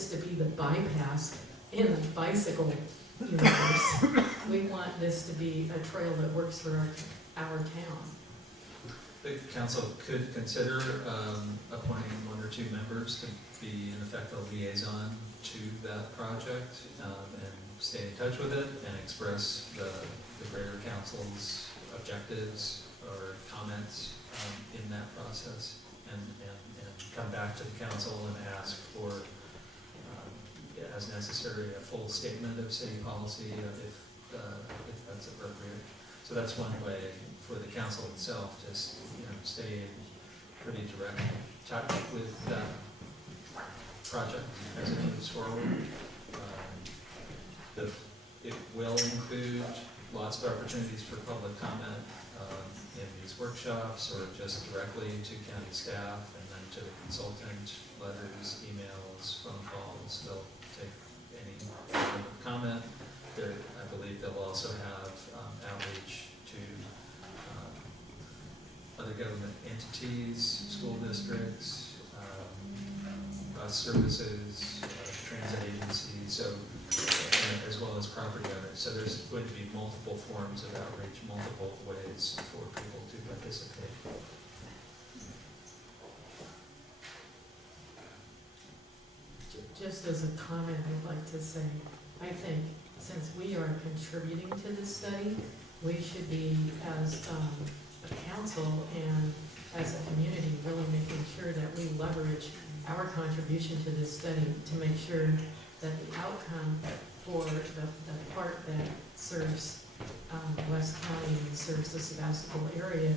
to be the bypass in the bicycle universe. We want this to be a trail that works for our town. The council could consider appointing one or two members to be, in effect, a liaison to that project, and stay in touch with it and express the greater council's objectives or comments in that process, and come back to the council and ask for, as necessary, a full statement of city policy if that's appropriate. So that's one way for the council itself to stay in pretty direct touch with that project as it moves forward. It will include lots of opportunities for public comment in these workshops, or just directly to county staff, and then to the consultant, letters, emails, phone calls. They'll take any form of comment. I believe they'll also have outreach to other government entities, school districts, bus services, transit agencies, so as well as property owners. So there's going to be multiple forms of outreach, multiple ways for people to participate. Just as a comment, I'd like to say, I think since we are contributing to this study, we should be, as a council and as a community, really making sure that we leverage our contribution to this study to make sure that the outcome for the part that serves West County and serves the Sebastopol area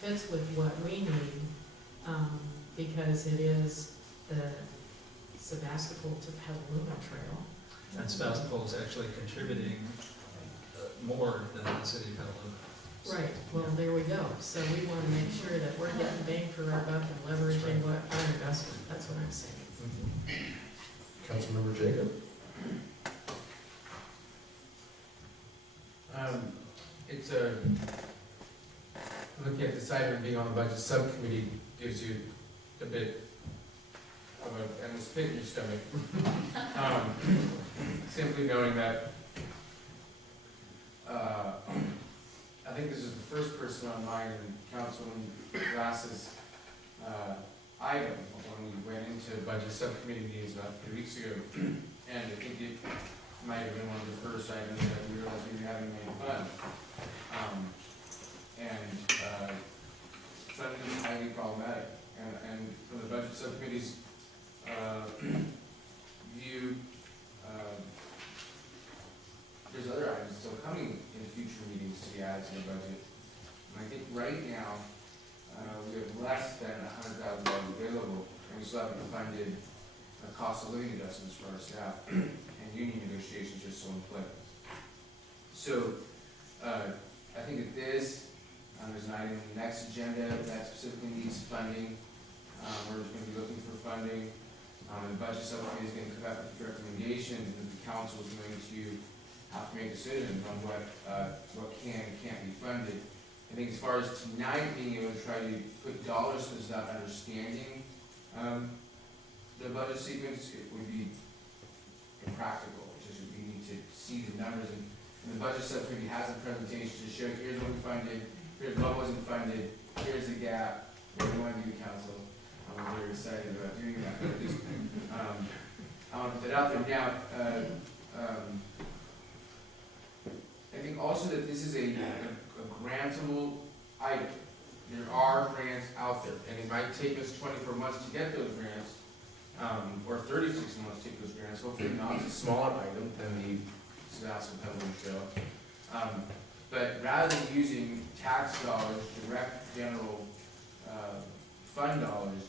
fits with what we need, because it is the Sebastopol to Petaluma Trail. And Sebastopol is actually contributing more than the city of Petaluma. Right, well, there we go. So we want to make sure that we're getting bang for our buck and leveraging what our investment, that's what I'm saying. Councilmember Jacob? It's looking at this item being on the budget subcommittee gives you a bit of a spit in your stomach. Simply knowing that I think this is the first person on mine in Councilman Glass's item when we went into budget subcommittee meetings about 3 weeks ago. And I think it might have been one of the first items that we realized we hadn't made fun. Funding is highly problematic. And from the budget subcommittee's view, there's other items still coming in future meetings to be added to the budget. And I think right now, we have less than $100,000 available, and we still haven't funded cost of living adjustments for our staff, and union negotiations are still in play. So, I think that there's an item in the next agenda that specifically needs funding. We're going to be looking for funding. The budget subcommittee is going to come up with recommendations, and the council is going to have to make decisions on what can and can't be funded. I think as far as tonight being able to try to put dollars to this without understanding the budget sequence, it would be impractical. It's just we need to see the numbers, and the budget subcommittee has a presentation to show here's what we funded, here's what wasn't funded, here's the gap. What do you want to do, council? I'm very excited about doing that. But just, I want to put that out there now. I think also that this is a grantable item. There are grants out there, and it might take us 24 months to get those grants, or 36 months to get those grants. Hopefully not. It's a smaller item than the Sebastopol Petaluma Trail. But rather than using tax dollars, direct general fund dollars,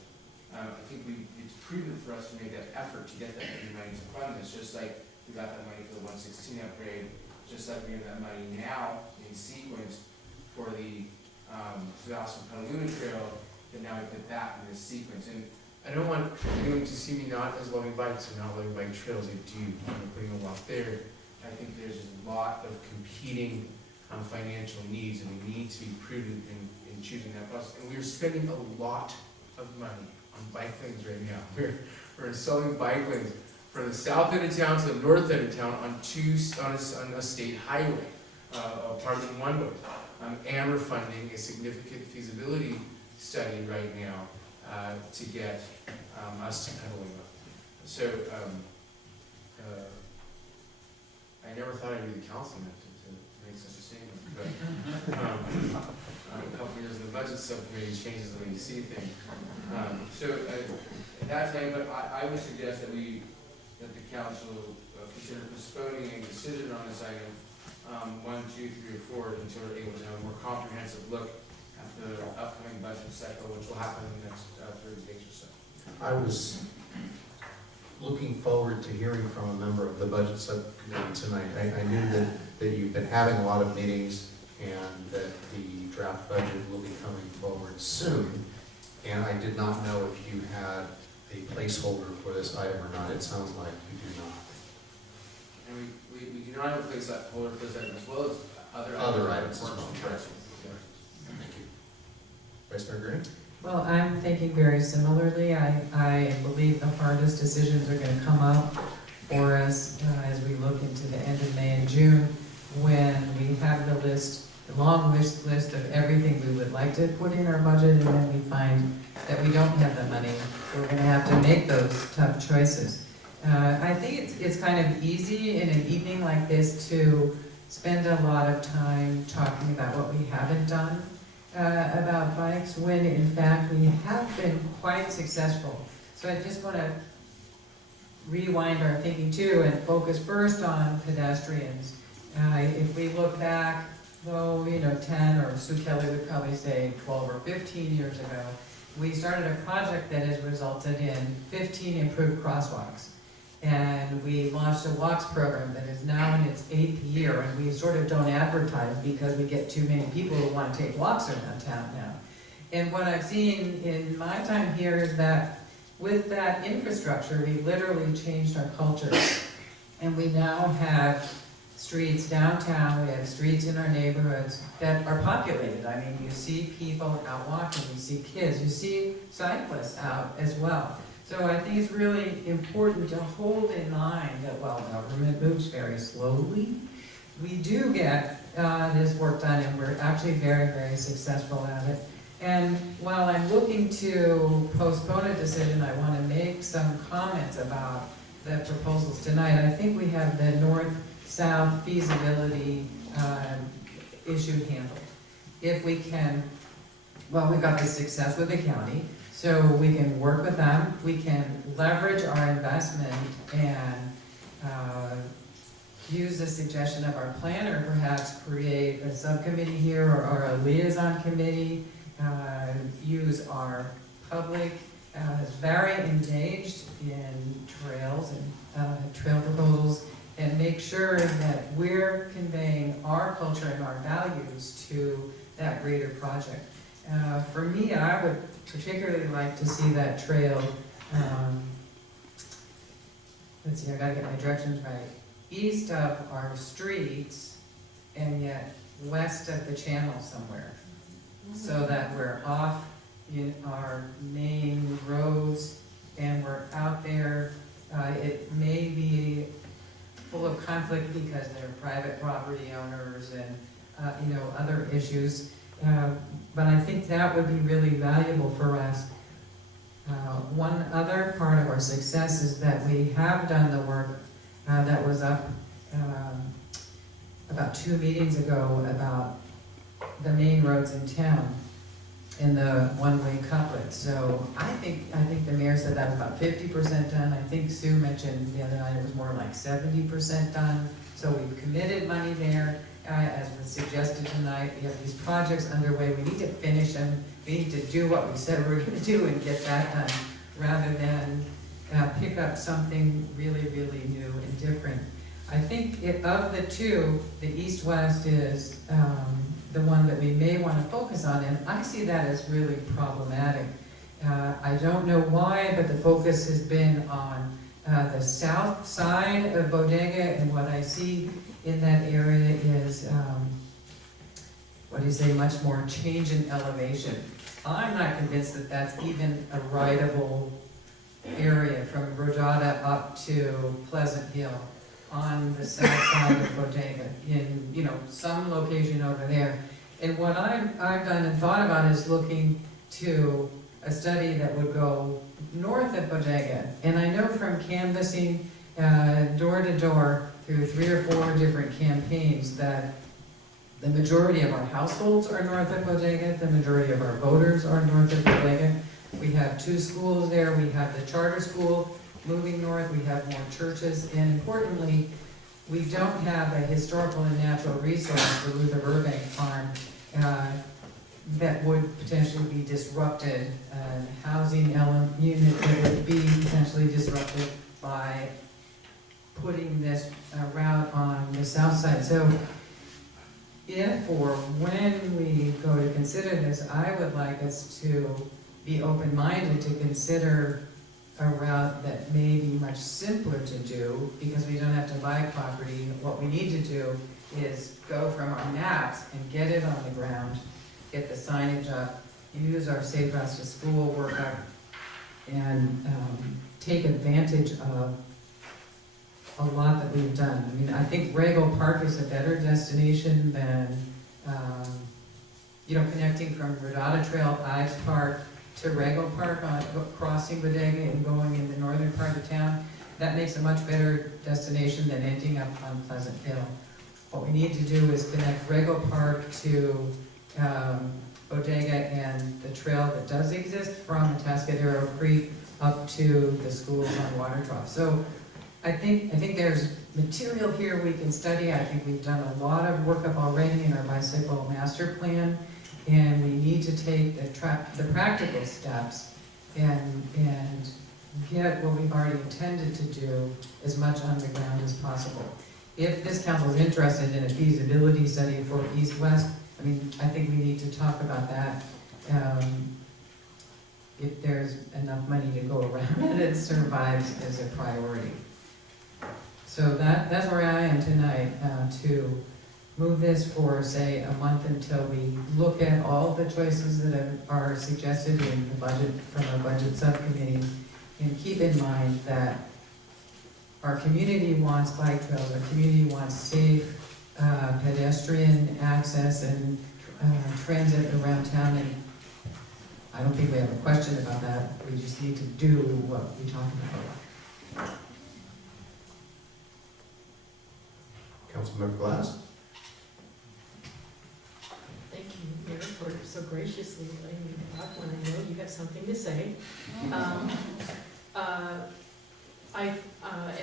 I think it's prudent for us to make that effort to get that money to fund this, just like we got that money for the 116 upgrade, just like we have that money now in sequence for the Sebastopol Petaluma Trail, and now we put that in this sequence. And I don't want anyone to see me not as loving bikes and not loving bike trails. I do. I'm putting a lot there. I think there's a lot of competing financial needs, and we need to be prudent in choosing that bus. And we're spending a lot of money on bike lanes right now. We're installing bike lanes from the south end of town to the north end of town on a state highway, part of one way. And we're funding a significant feasibility study right now to get us to Petaluma. So I never thought I'd be the councilman to make such a statement, but a couple years in the budget subcommittee changes the way you see things. That's it, but I would suggest that the council consider postponing a decision on this item 1, 2, 3, or 4 until we're able to have a more comprehensive look at the upcoming budget cycle, which will happen in the next 30 days or so. I was looking forward to hearing from a member of the budget subcommittee tonight. I knew that you've been having a lot of meetings and that the draft budget will be coming forward soon. And I did not know if you had a placeholder for this item or not. It sounds like you do not. And we do not have a placeholder for this item, as well as Other items as well. Thank you. Vice Mayor Green? Well, I'm thinking very similarly. I believe the hardest decisions are going to come up for us as we look into the end of May and June, when we have the list, the long list of everything we would like to put in our budget, and then we find that we don't have the money. We're going to have to make those tough choices. I think it's kind of easy in an evening like this to spend a lot of time talking about what we haven't done about bikes, when in fact we have been quite successful. So I just want to rewind our thinking too and focus first on pedestrians. If we look back, 10, or Sue Kelly would probably say 12 or 15 years ago, we started a project that has resulted in 15 improved crosswalks. And we launched a walks program that is now in its 8th year, and we sort of don't advertise because we get too many people who want to take walks around town now. And what I've seen in my time here is that with that infrastructure, we literally changed our culture. And we now have streets downtown, we have streets in our neighborhoods that are populated. I mean, you see people out walking, you see kids, you see cyclists out as well. So I think it's really important to hold in mind that while government moves very slowly, we do get this work done, and we're actually very, very successful at it. And while I'm looking to postpone a decision, I want to make some comments about the proposals tonight. I think we have the north-south feasibility issue handled. If we can, well, we've got the success with the county, So we can work with them, we can leverage our investment and use the suggestion of our planner, perhaps create a subcommittee here or a liaison committee, use our public is very engaged in trails and trail proposals, and make sure that we're conveying our culture and our values to that greater project. For me, I would particularly like to see that trail, let's see, I gotta get my directions right, east of our streets and yet west of the channel somewhere, so that we're off in our main roads and we're out there. It may be full of conflict because they're private property owners and other issues, but I think that would be really valuable for us. One other part of our success is that we have done the work that was up about 2 meetings ago about the main roads in town and the one-way couplet. So I think the mayor said that was about 50% done. I think Sue mentioned the other night it was more like 70% done. So we've committed money there. As was suggested tonight, we have these projects underway. We need to finish them. We need to do what we said we were going to do and get that done, rather than pick up something really, really new and different. I think of the two, the east-west is the one that we may want to focus on, and I see that as really problematic. I don't know why, but the focus has been on the south side of Bodega, and what I see in that area is, much more change in elevation. I'm not convinced that that's even a rideable area from Rodada up to Pleasant Hill on the south side of Bodega, in some location over there. And what I've done and thought about is looking to a study that would go north of Bodega. And I know from canvassing door to door through 3 or 4 different campaigns that the majority of our households are north of Bodega, the majority of our voters are north of Bodega. We have 2 schools there, we have the charter school moving north, we have more churches, and importantly, we don't have a historical and natural resource for Luther Burbank Farm that would potentially be disrupted, housing unit that would be potentially disrupted by putting this route on the south side. So if or when we go to consider this, I would like us to be open-minded to consider a route that may be much simpler to do, because we don't have to buy property. What we need to do is go from our maps and get it on the ground, get the signage up, use our Safe Routes to School work up, and take advantage of a lot that we've done. I mean, I think Regal Park is a better destination than, connecting from Rodada Trail, Ives Park, to Regal Park, crossing Bodega and going in the northern part of town. That makes a much better destination than ending up on Pleasant Hill. What we need to do is connect Regal Park to Bodega and the trail that does exist from Atascadero Creek up to the schools on Water Trough. So I think there's material here we can study. I think we've done a lot of work up already in our bicycle master plan, and we need to take the practical steps and get what we've already intended to do as much on the ground as possible. If this council is interested in a feasibility study for east-west, I think we need to talk about that. If there's enough money to go around and it survives as a priority. So that's where I am tonight, to move this for, say, a month until we look at all the choices that are suggested in the budget, from our budget subcommittee, and keep in mind that our community wants bike trails, our community wants safe pedestrian access and transit around town, and I don't think we have a question about that. We just need to do what we talk about. Councilmember Glass? Thank you, Mayor, for so graciously letting me talk when I know you have something to say.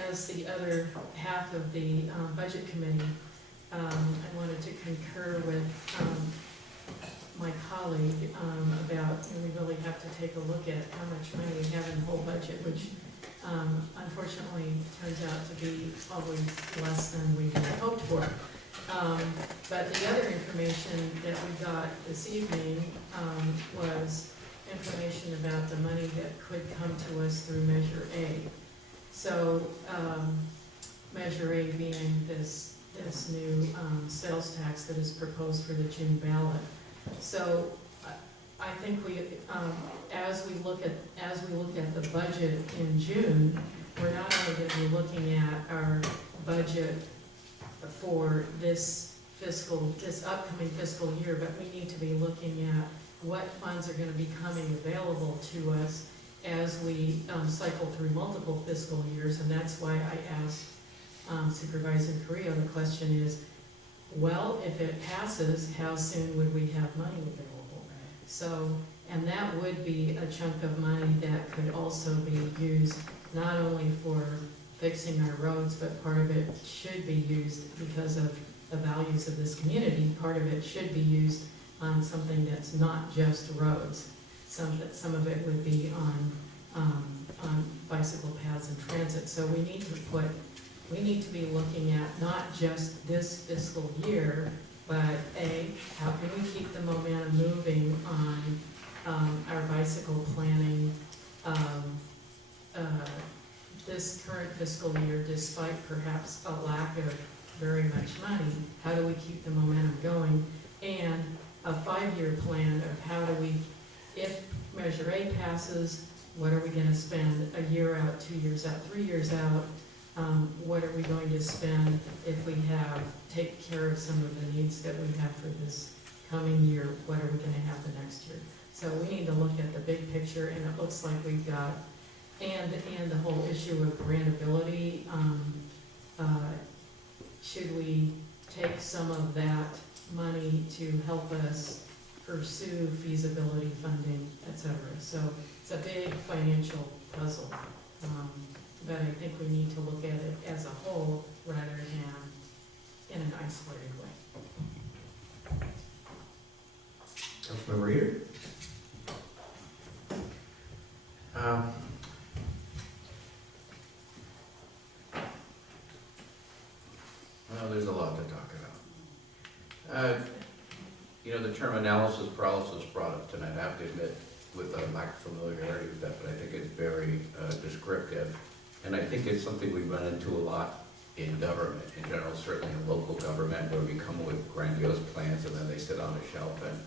As the other half of the budget committee, I wanted to concur with my colleague about, we really have to take a look at how much money we have in the whole budget, which unfortunately turns out to be always less than we had hoped for. But the other information that we got this evening was information about the money that could come to us through Measure A. So Measure A being this new sales tax that is proposed for the June ballot. So I think we, as we look at the budget in June, we're not only going to be looking at our budget for this upcoming fiscal year, but we need to be looking at what funds are going to be coming available to us as we cycle through multiple fiscal years, and that's why I asked Supervisor Carrillo, the question is, well, if it passes, how soon would we have money available? So, and that would be a chunk of money that could also be used not only for fixing our roads, but part of it should be used because of the values of this community. Part of it should be used on something that's not just roads. Some of it would be on bicycle paths and transit. So we need to be looking at not just this fiscal year, but how can we keep the momentum moving on our bicycle planning this current fiscal year, despite perhaps a lack of very much money? How do we keep the momentum going? And a 5-year plan of how do we, if Measure A passes, what are we going to spend a year out, 2 years out, 3 years out? What are we going to spend if we take care of some of the needs that we have for this coming year? What are we going to have the next year? So we need to look at the big picture, and it looks like we've got, and the whole issue of grantability. Should we take some of that money to help us pursue feasibility funding, et cetera? So it's a big financial puzzle. But I think we need to look at it as a whole rather than in an isolated way. Councilmember Reader? Well, there's a lot to talk about. The term analysis paralysis brought up tonight. I have to admit, with a lack of familiarity with that, but I think it's very descriptive. And I think it's something we run into a lot in government in general, certainly in local government, where we come with grandiose plans and then they sit on a shelf and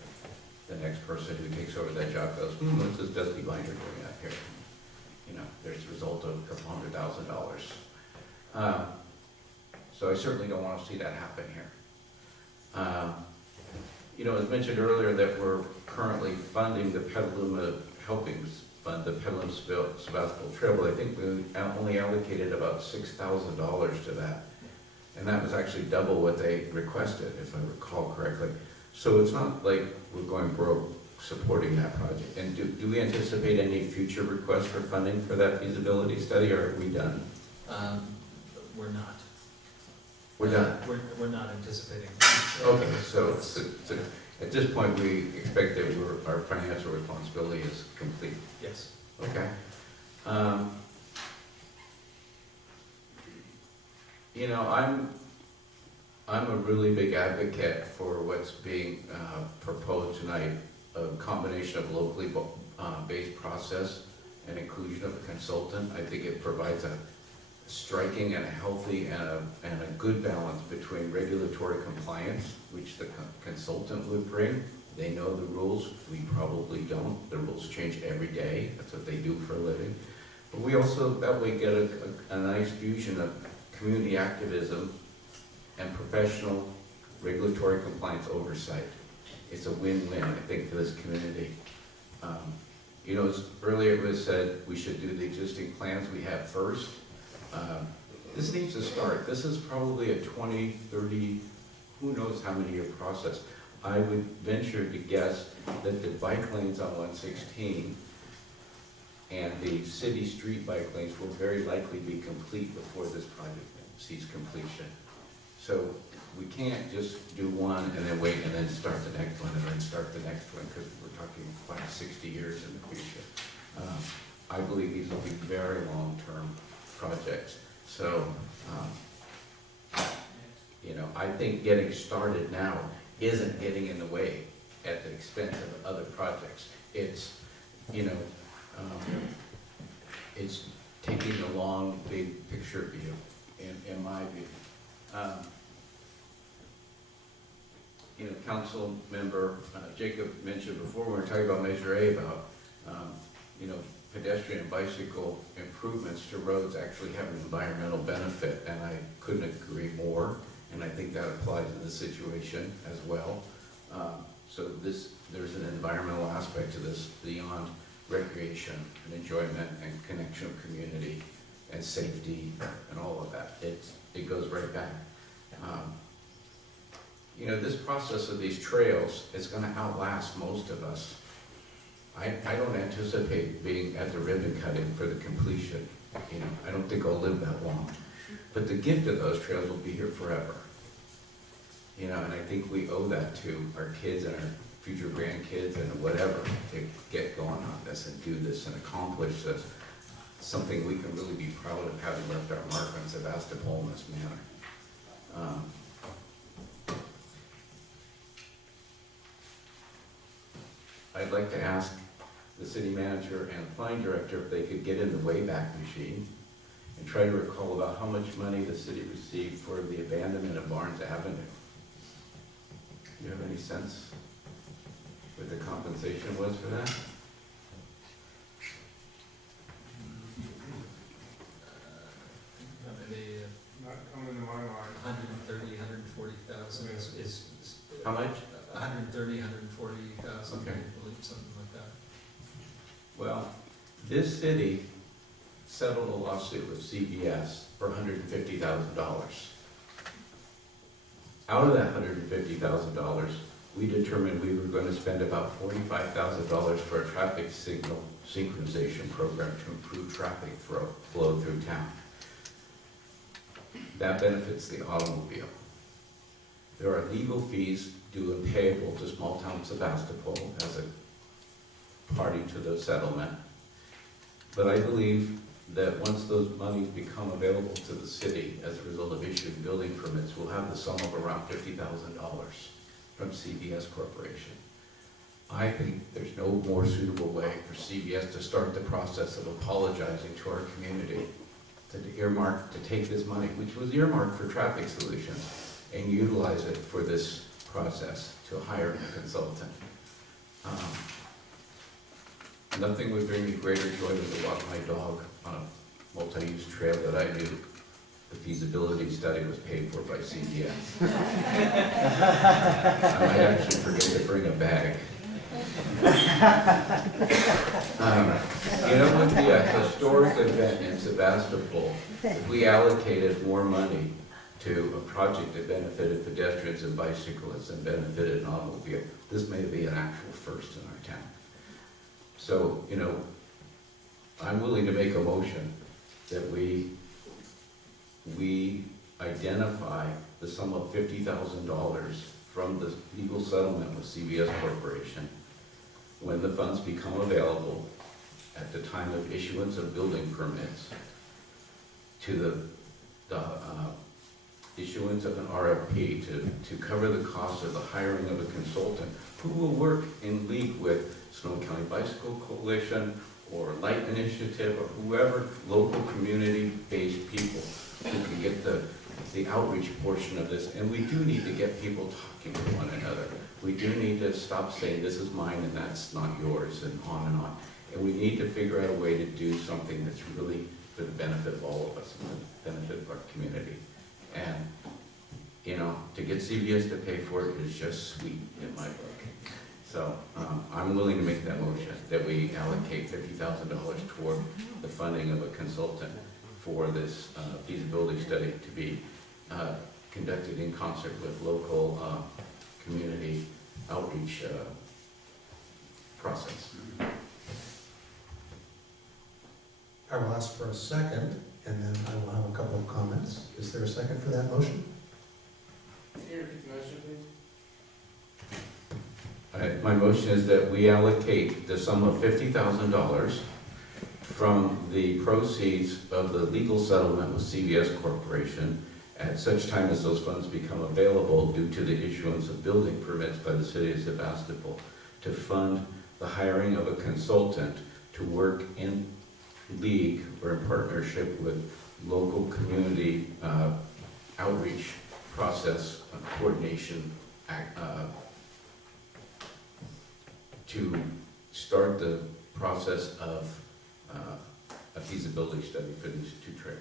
the next person who takes over that job goes, what's this Dusty Binder doing out here? There's the result of $200,000. So I certainly don't want to see that happen here. As mentioned earlier, that we're currently funding the Petaluma, helping fund the Petaluma Sebastopol Trail, but I think we only allocated about $6,000 to that. And that was actually double what they requested, if I recall correctly. So it's not like we're going broke supporting that project. And do we anticipate any future requests for funding for that feasibility study, or are we done? We're not. We're done? We're not anticipating. Okay, so at this point, we expect that our financial responsibility is complete. Yes. Okay. I'm a really big advocate for what's being proposed tonight, a combination of locally based process and inclusion of a consultant. I think it provides a striking and a healthy and a good balance between regulatory compliance, which the consultant would bring. They know the rules, we probably don't. The rules change every day, that's what they do for a living. But we also, that way, get a nice fusion of community activism and professional regulatory compliance oversight. It's a win-win, I think, for this community. As earlier it was said, we should do the existing plans we have first. This needs to start. This is probably a 20, 30, who knows how many year process. I would venture to guess that the bike lanes on 116 and the city street bike lanes will very likely be complete before this project sees completion. So we can't just do one and then wait and then start the next one and then start the next one, because we're talking 60 years in the future. I believe these will be very long-term projects. So, you know, I think getting started now isn't getting in the way at the expense of other projects. It's, you know, it's taking a long, big picture view, in my view. You know, Council Member Jacob mentioned before, when we were talking about Measure A, about, you know, pedestrian and bicycle improvements to roads actually have an environmental benefit, and I couldn't agree more, and I think that applies in this situation as well. So there's an environmental aspect to this beyond recreation and enjoyment and connection of community and safety and all of that. It goes right back. You know, this process of these trails is going to outlast most of us. I don't anticipate being at the ribbon cutting for the completion. You know, I don't think I'll live that long. But the gift of those trails will be here forever. You know, and I think we owe that to our kids and our future grandkids and whatever to get going on this and do this and accomplish this. Something we can really be proud of, having left our mark on Sebastopol in this manner. I'd like to ask the city manager and planning director if they could get in the Wayback Machine and try to recall about how much money the city received for the abandonment of Barnes Avenue. Do you have any sense what the compensation was for that? Maybe Not coming to my mind. 130, 140,000 is How much? 130, 140,000, Okay. I believe, something like that. Well, this city settled a lawsuit with CVS for $150,000. Out of that $150,000, we determined we were going to spend about $45,000 for a traffic signal synchronization program to improve traffic flow through town. That benefits the automobile. There are legal fees due and payable to small town Sebastopol as a party to the settlement. But I believe that once those monies become available to the city as a result of issuing building permits, we'll have the sum of around $50,000 from CVS Corporation. I think there's no more suitable way for CVS to start the process of apologizing to our community, to take this money, which was earmarked for traffic solutions, and utilize it for this process to hire a consultant. Nothing would bring me greater joy than to walk my dog on a multi-use trail that I knew the feasibility study was paid for by CVS. I might actually forget to bring a bag. You know, it would be a historic event in Sebastopol if we allocated more money to a project that benefited pedestrians and bicyclists and benefited an automobile. This may be an actual first in our town. So, you know, I'm willing to make a motion that we identify the sum of $50,000 from the legal settlement with CVS Corporation when the funds become available at the time of issuance of building permits to the issuance of an RFP to cover the cost of the hiring of a consultant who will work in league with Sonoma County Bicycle Coalition or Light Initiative or whoever, local community-based people who can get the outreach portion of this. And we do need to get people talking to one another. We do need to stop saying this is mine and that's not yours and on and on. And we need to figure out a way to do something that's really for the benefit of all of us and the benefit of our community. And, you know, to get CVS to pay for it is just sweet in my book. So I'm willing to make that motion, that we allocate $50,000 toward the funding of a consultant for this feasibility study to be conducted in concert with local community outreach process. I will ask for a second, and then I will have a couple of comments. Is there a second for that motion? Can you repeat the motion, please? My motion is that we allocate the sum of $50,000 from the proceeds of the legal settlement with CVS Corporation at such time as those funds become available due to the issuance of building permits by the city of Sebastopol to fund the hiring of a consultant to work in league or in partnership with local community outreach process coordination to start the process of a feasibility study for these two trails.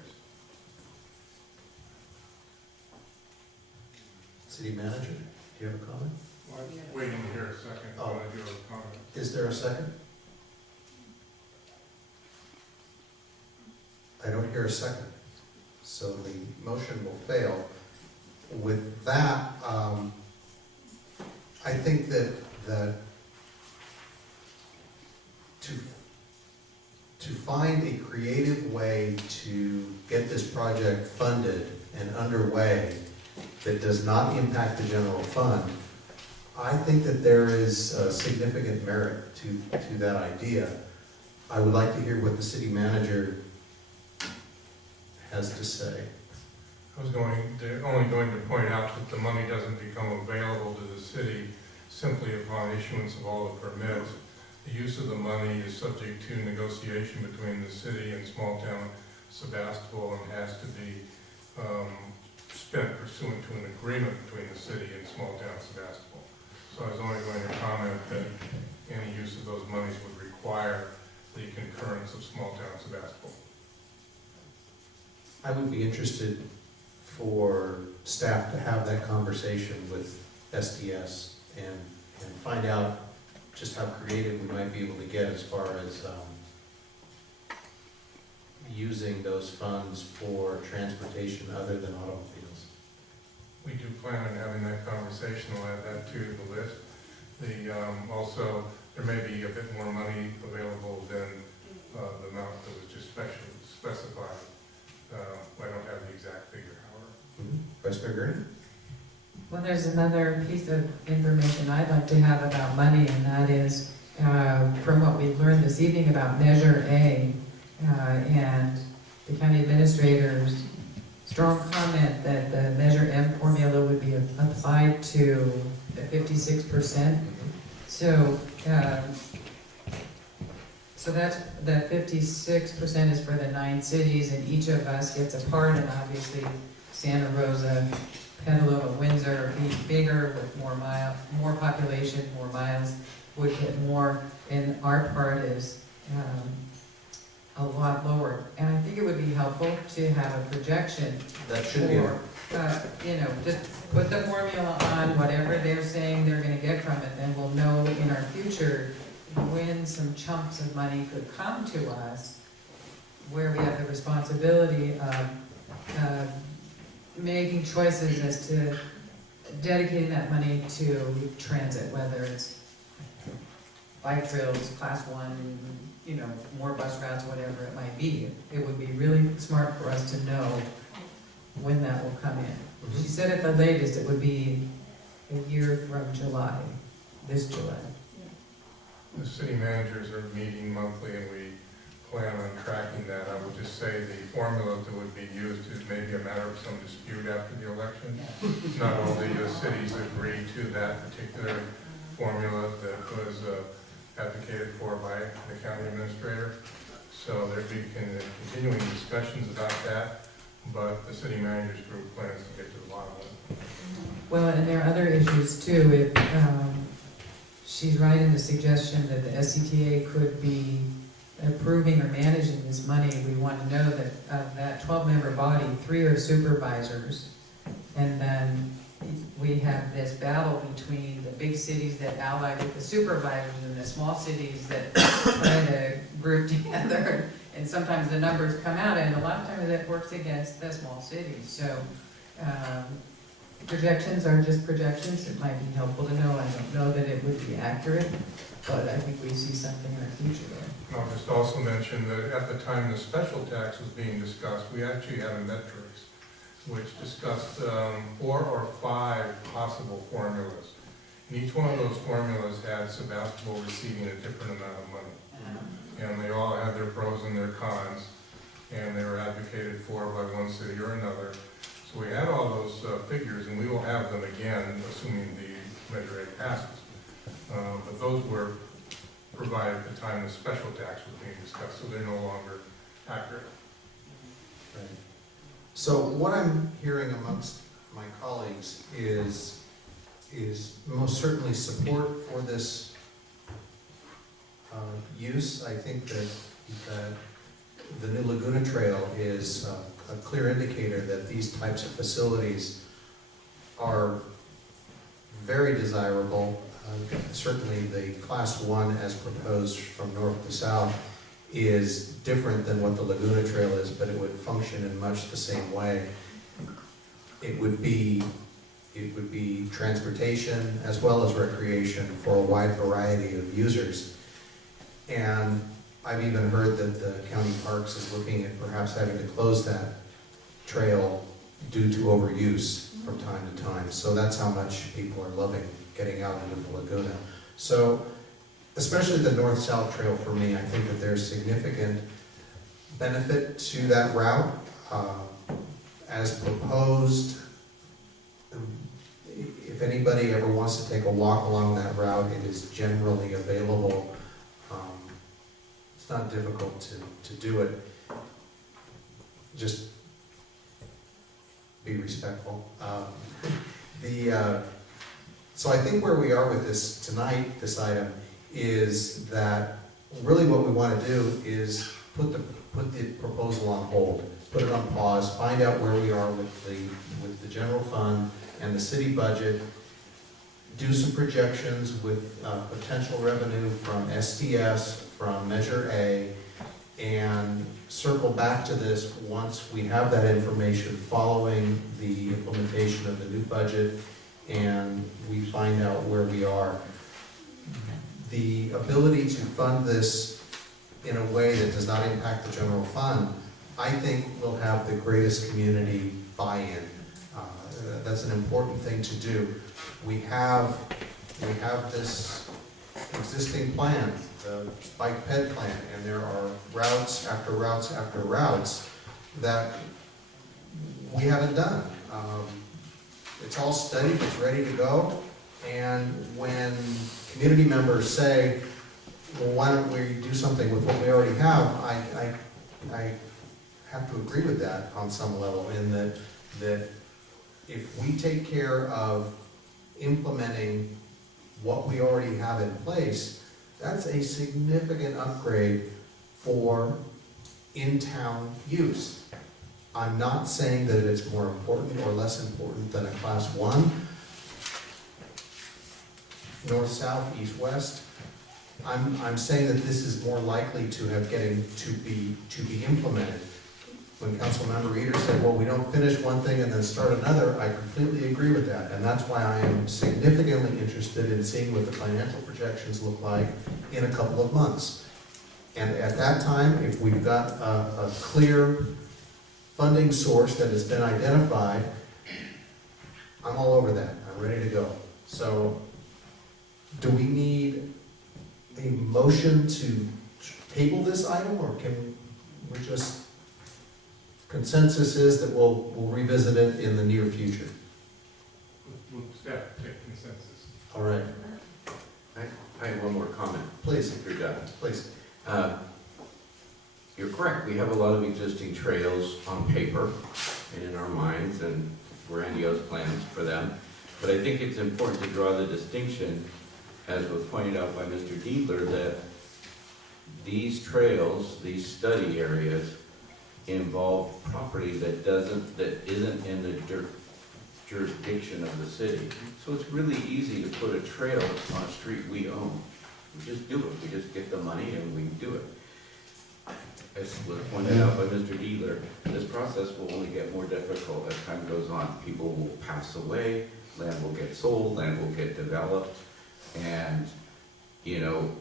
City manager, do you have a comment? Well, I'm waiting to hear a second, I want to do a comment. Is there a second? I don't hear a second, so the motion will fail. With that, I think that to find a creative way to get this project funded and underway that does not impact the general fund, I think that there is significant merit to that idea. I would like to hear what the city manager has to say. I was only going to point out that the money doesn't become available to the city simply upon issuance of all the permits. The use of the money is subject to negotiation between the city and small town Sebastopol and has to be spent pursuant to an agreement between the city and small town Sebastopol. So I was only going to comment that any use of those monies would require the concurrence of small town Sebastopol. I would be interested for staff to have that conversation with SDS and find out just how creative we might be able to get as far as using those funds for transportation other than automobiles. We do plan on having that conversation, we'll add that to the list. Also, there may be a bit more money available than the amount that was just specified. I don't have the exact figure, however. Vice Mayor Gurney? Well, there's another piece of information I'd like to have about money, and that is from what we learned this evening about Measure A and the county administrator's strong comment that the Measure M formula would be applied to the 56%. So that's, that 56% is for the 9 cities, and each of us gets a part, and obviously Santa Rosa, Petaluma, Windsor, being bigger with more population, more miles, would get more, and our part is a lot lower. And I think it would be helpful to have a projection That should be for, just put the formula on whatever they're saying they're gonna get from it, then we'll know in our future when some chunks of money could come to us, where we have the responsibility of making choices as to dedicating that money to transit, whether it's bike trails, class 1, more bus routes, whatever it might be. It would be really smart for us to know when that will come in. She said at the latest it would be a year from July, this July. The city managers are meeting monthly and we plan on tracking that. I would just say the formula that would be used is maybe a matter of some dispute after the election. Not all the cities agree to that particular formula that was advocated for by the county administrator. So there'd be continuing discussions about that, but the city managers group plans to get to the bottom of it. Well, and there are other issues too. She's right in the suggestion that the SCTA could be approving or managing this money. We want to know that of that 12-member body, 3 are supervisors, and then we have this battle between the big cities that ally with the supervisors and the small cities that try to group together. And sometimes the numbers come out, and a lot of times that works against the small cities. So projections are just projections, it might be helpful to know, I don't know that it would be accurate, but I think we see something in our future there. I'll just also mention that at the time the special tax was being discussed, we actually had a metrics which discussed 4 or 5 possible formulas. And each one of those formulas had Sebastopol receiving a different amount of money. And they all had their pros and their cons, and they were advocated for by one city or another. So we had all those figures, and we will have them again, assuming the Measure A passes. But those were provided at the time the special tax was being discussed, so they're no longer accurate. Right. So what I'm hearing amongst my colleagues is most certainly support for this use. I think that the new Laguna Trail is a clear indicator that these types of facilities are very desirable. Certainly the Class 1 as proposed from north to south is different than what the Laguna Trail is, but it would function in much the same way. It would be transportation as well as recreation for a wide variety of users. And I've even heard that the county parks is looking at perhaps having to close that trail due to overuse from time to time. So that's how much people are loving getting out into the Laguna. So especially the north-south trail for me, I think that there's significant benefit to that route. As proposed, if anybody ever wants to take a walk along that route, it is generally available. It's not difficult to do it. Just be respectful. So I think where we are with this tonight, this item, is that really what we want to do is put the proposal on hold, put it on pause, find out where we are with the general fund and the city budget, do some projections with potential revenue from SDS, from Measure A, and circle back to this once we have that information following the implementation of the new budget and we find out where we are. The ability to fund this in a way that does not impact the general fund, I think will have the greatest community buy-in. That's an important thing to do. We have this existing plan, the bike ped plan, and there are routes after routes after routes that we haven't done. It's all studied, it's ready to go, and when community members say, well, why don't we do something with what we already have, I have to agree with that on some level, in that if we take care of implementing what we already have in place, that's a significant upgrade for in-town use. I'm not saying that it's more important or less important than a Class 1, north, south, east, west. I'm saying that this is more likely to be implemented. When Councilmember Reeder said, well, we don't finish one thing and then start another, I completely agree with that. And that's why I am significantly interested in seeing what the financial projections look like in a couple of months. And at that time, if we've got a clear funding source that has been identified, I'm all over that. I'm ready to go. So, do we need a motion to table this item, or can we just, consensus is that we'll revisit it in the near future? We'll take consensus. All right. I have one more comment. Please. If you're done. Please. You're correct. We have a lot of existing trails on paper and in our minds and grandiose plans for them. But I think it's important to draw the distinction, as was pointed out by Mr. Dietler, that these trails, these study areas, involve property that isn't in the jurisdiction of the city. So it's really easy to put a trail on a street we own. We just do it. We just get the money and we do it. as was pointed out by Mr. Dealer, this process will only get more difficult as time goes on. People will pass away, land will get sold, land will get developed, and, you know,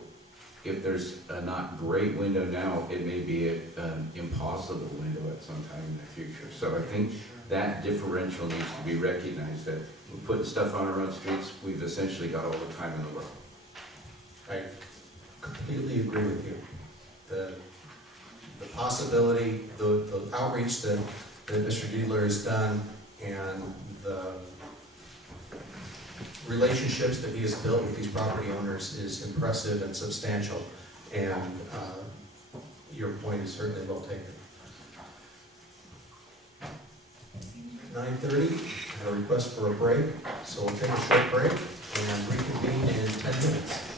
if there's a not great window now, it may be an impossible window at some time in the future. So I think that differential needs to be recognized, that we're putting stuff on our own streets, we've essentially got all the time in the world. I completely agree with you. The possibility, the outreach that Mr. Dealer has done, and the relationships that he has built with these property owners is impressive and substantial, and your point is certainly well taken. 9:30, a request for a break, so we'll take a short break and reconvene in 10 minutes.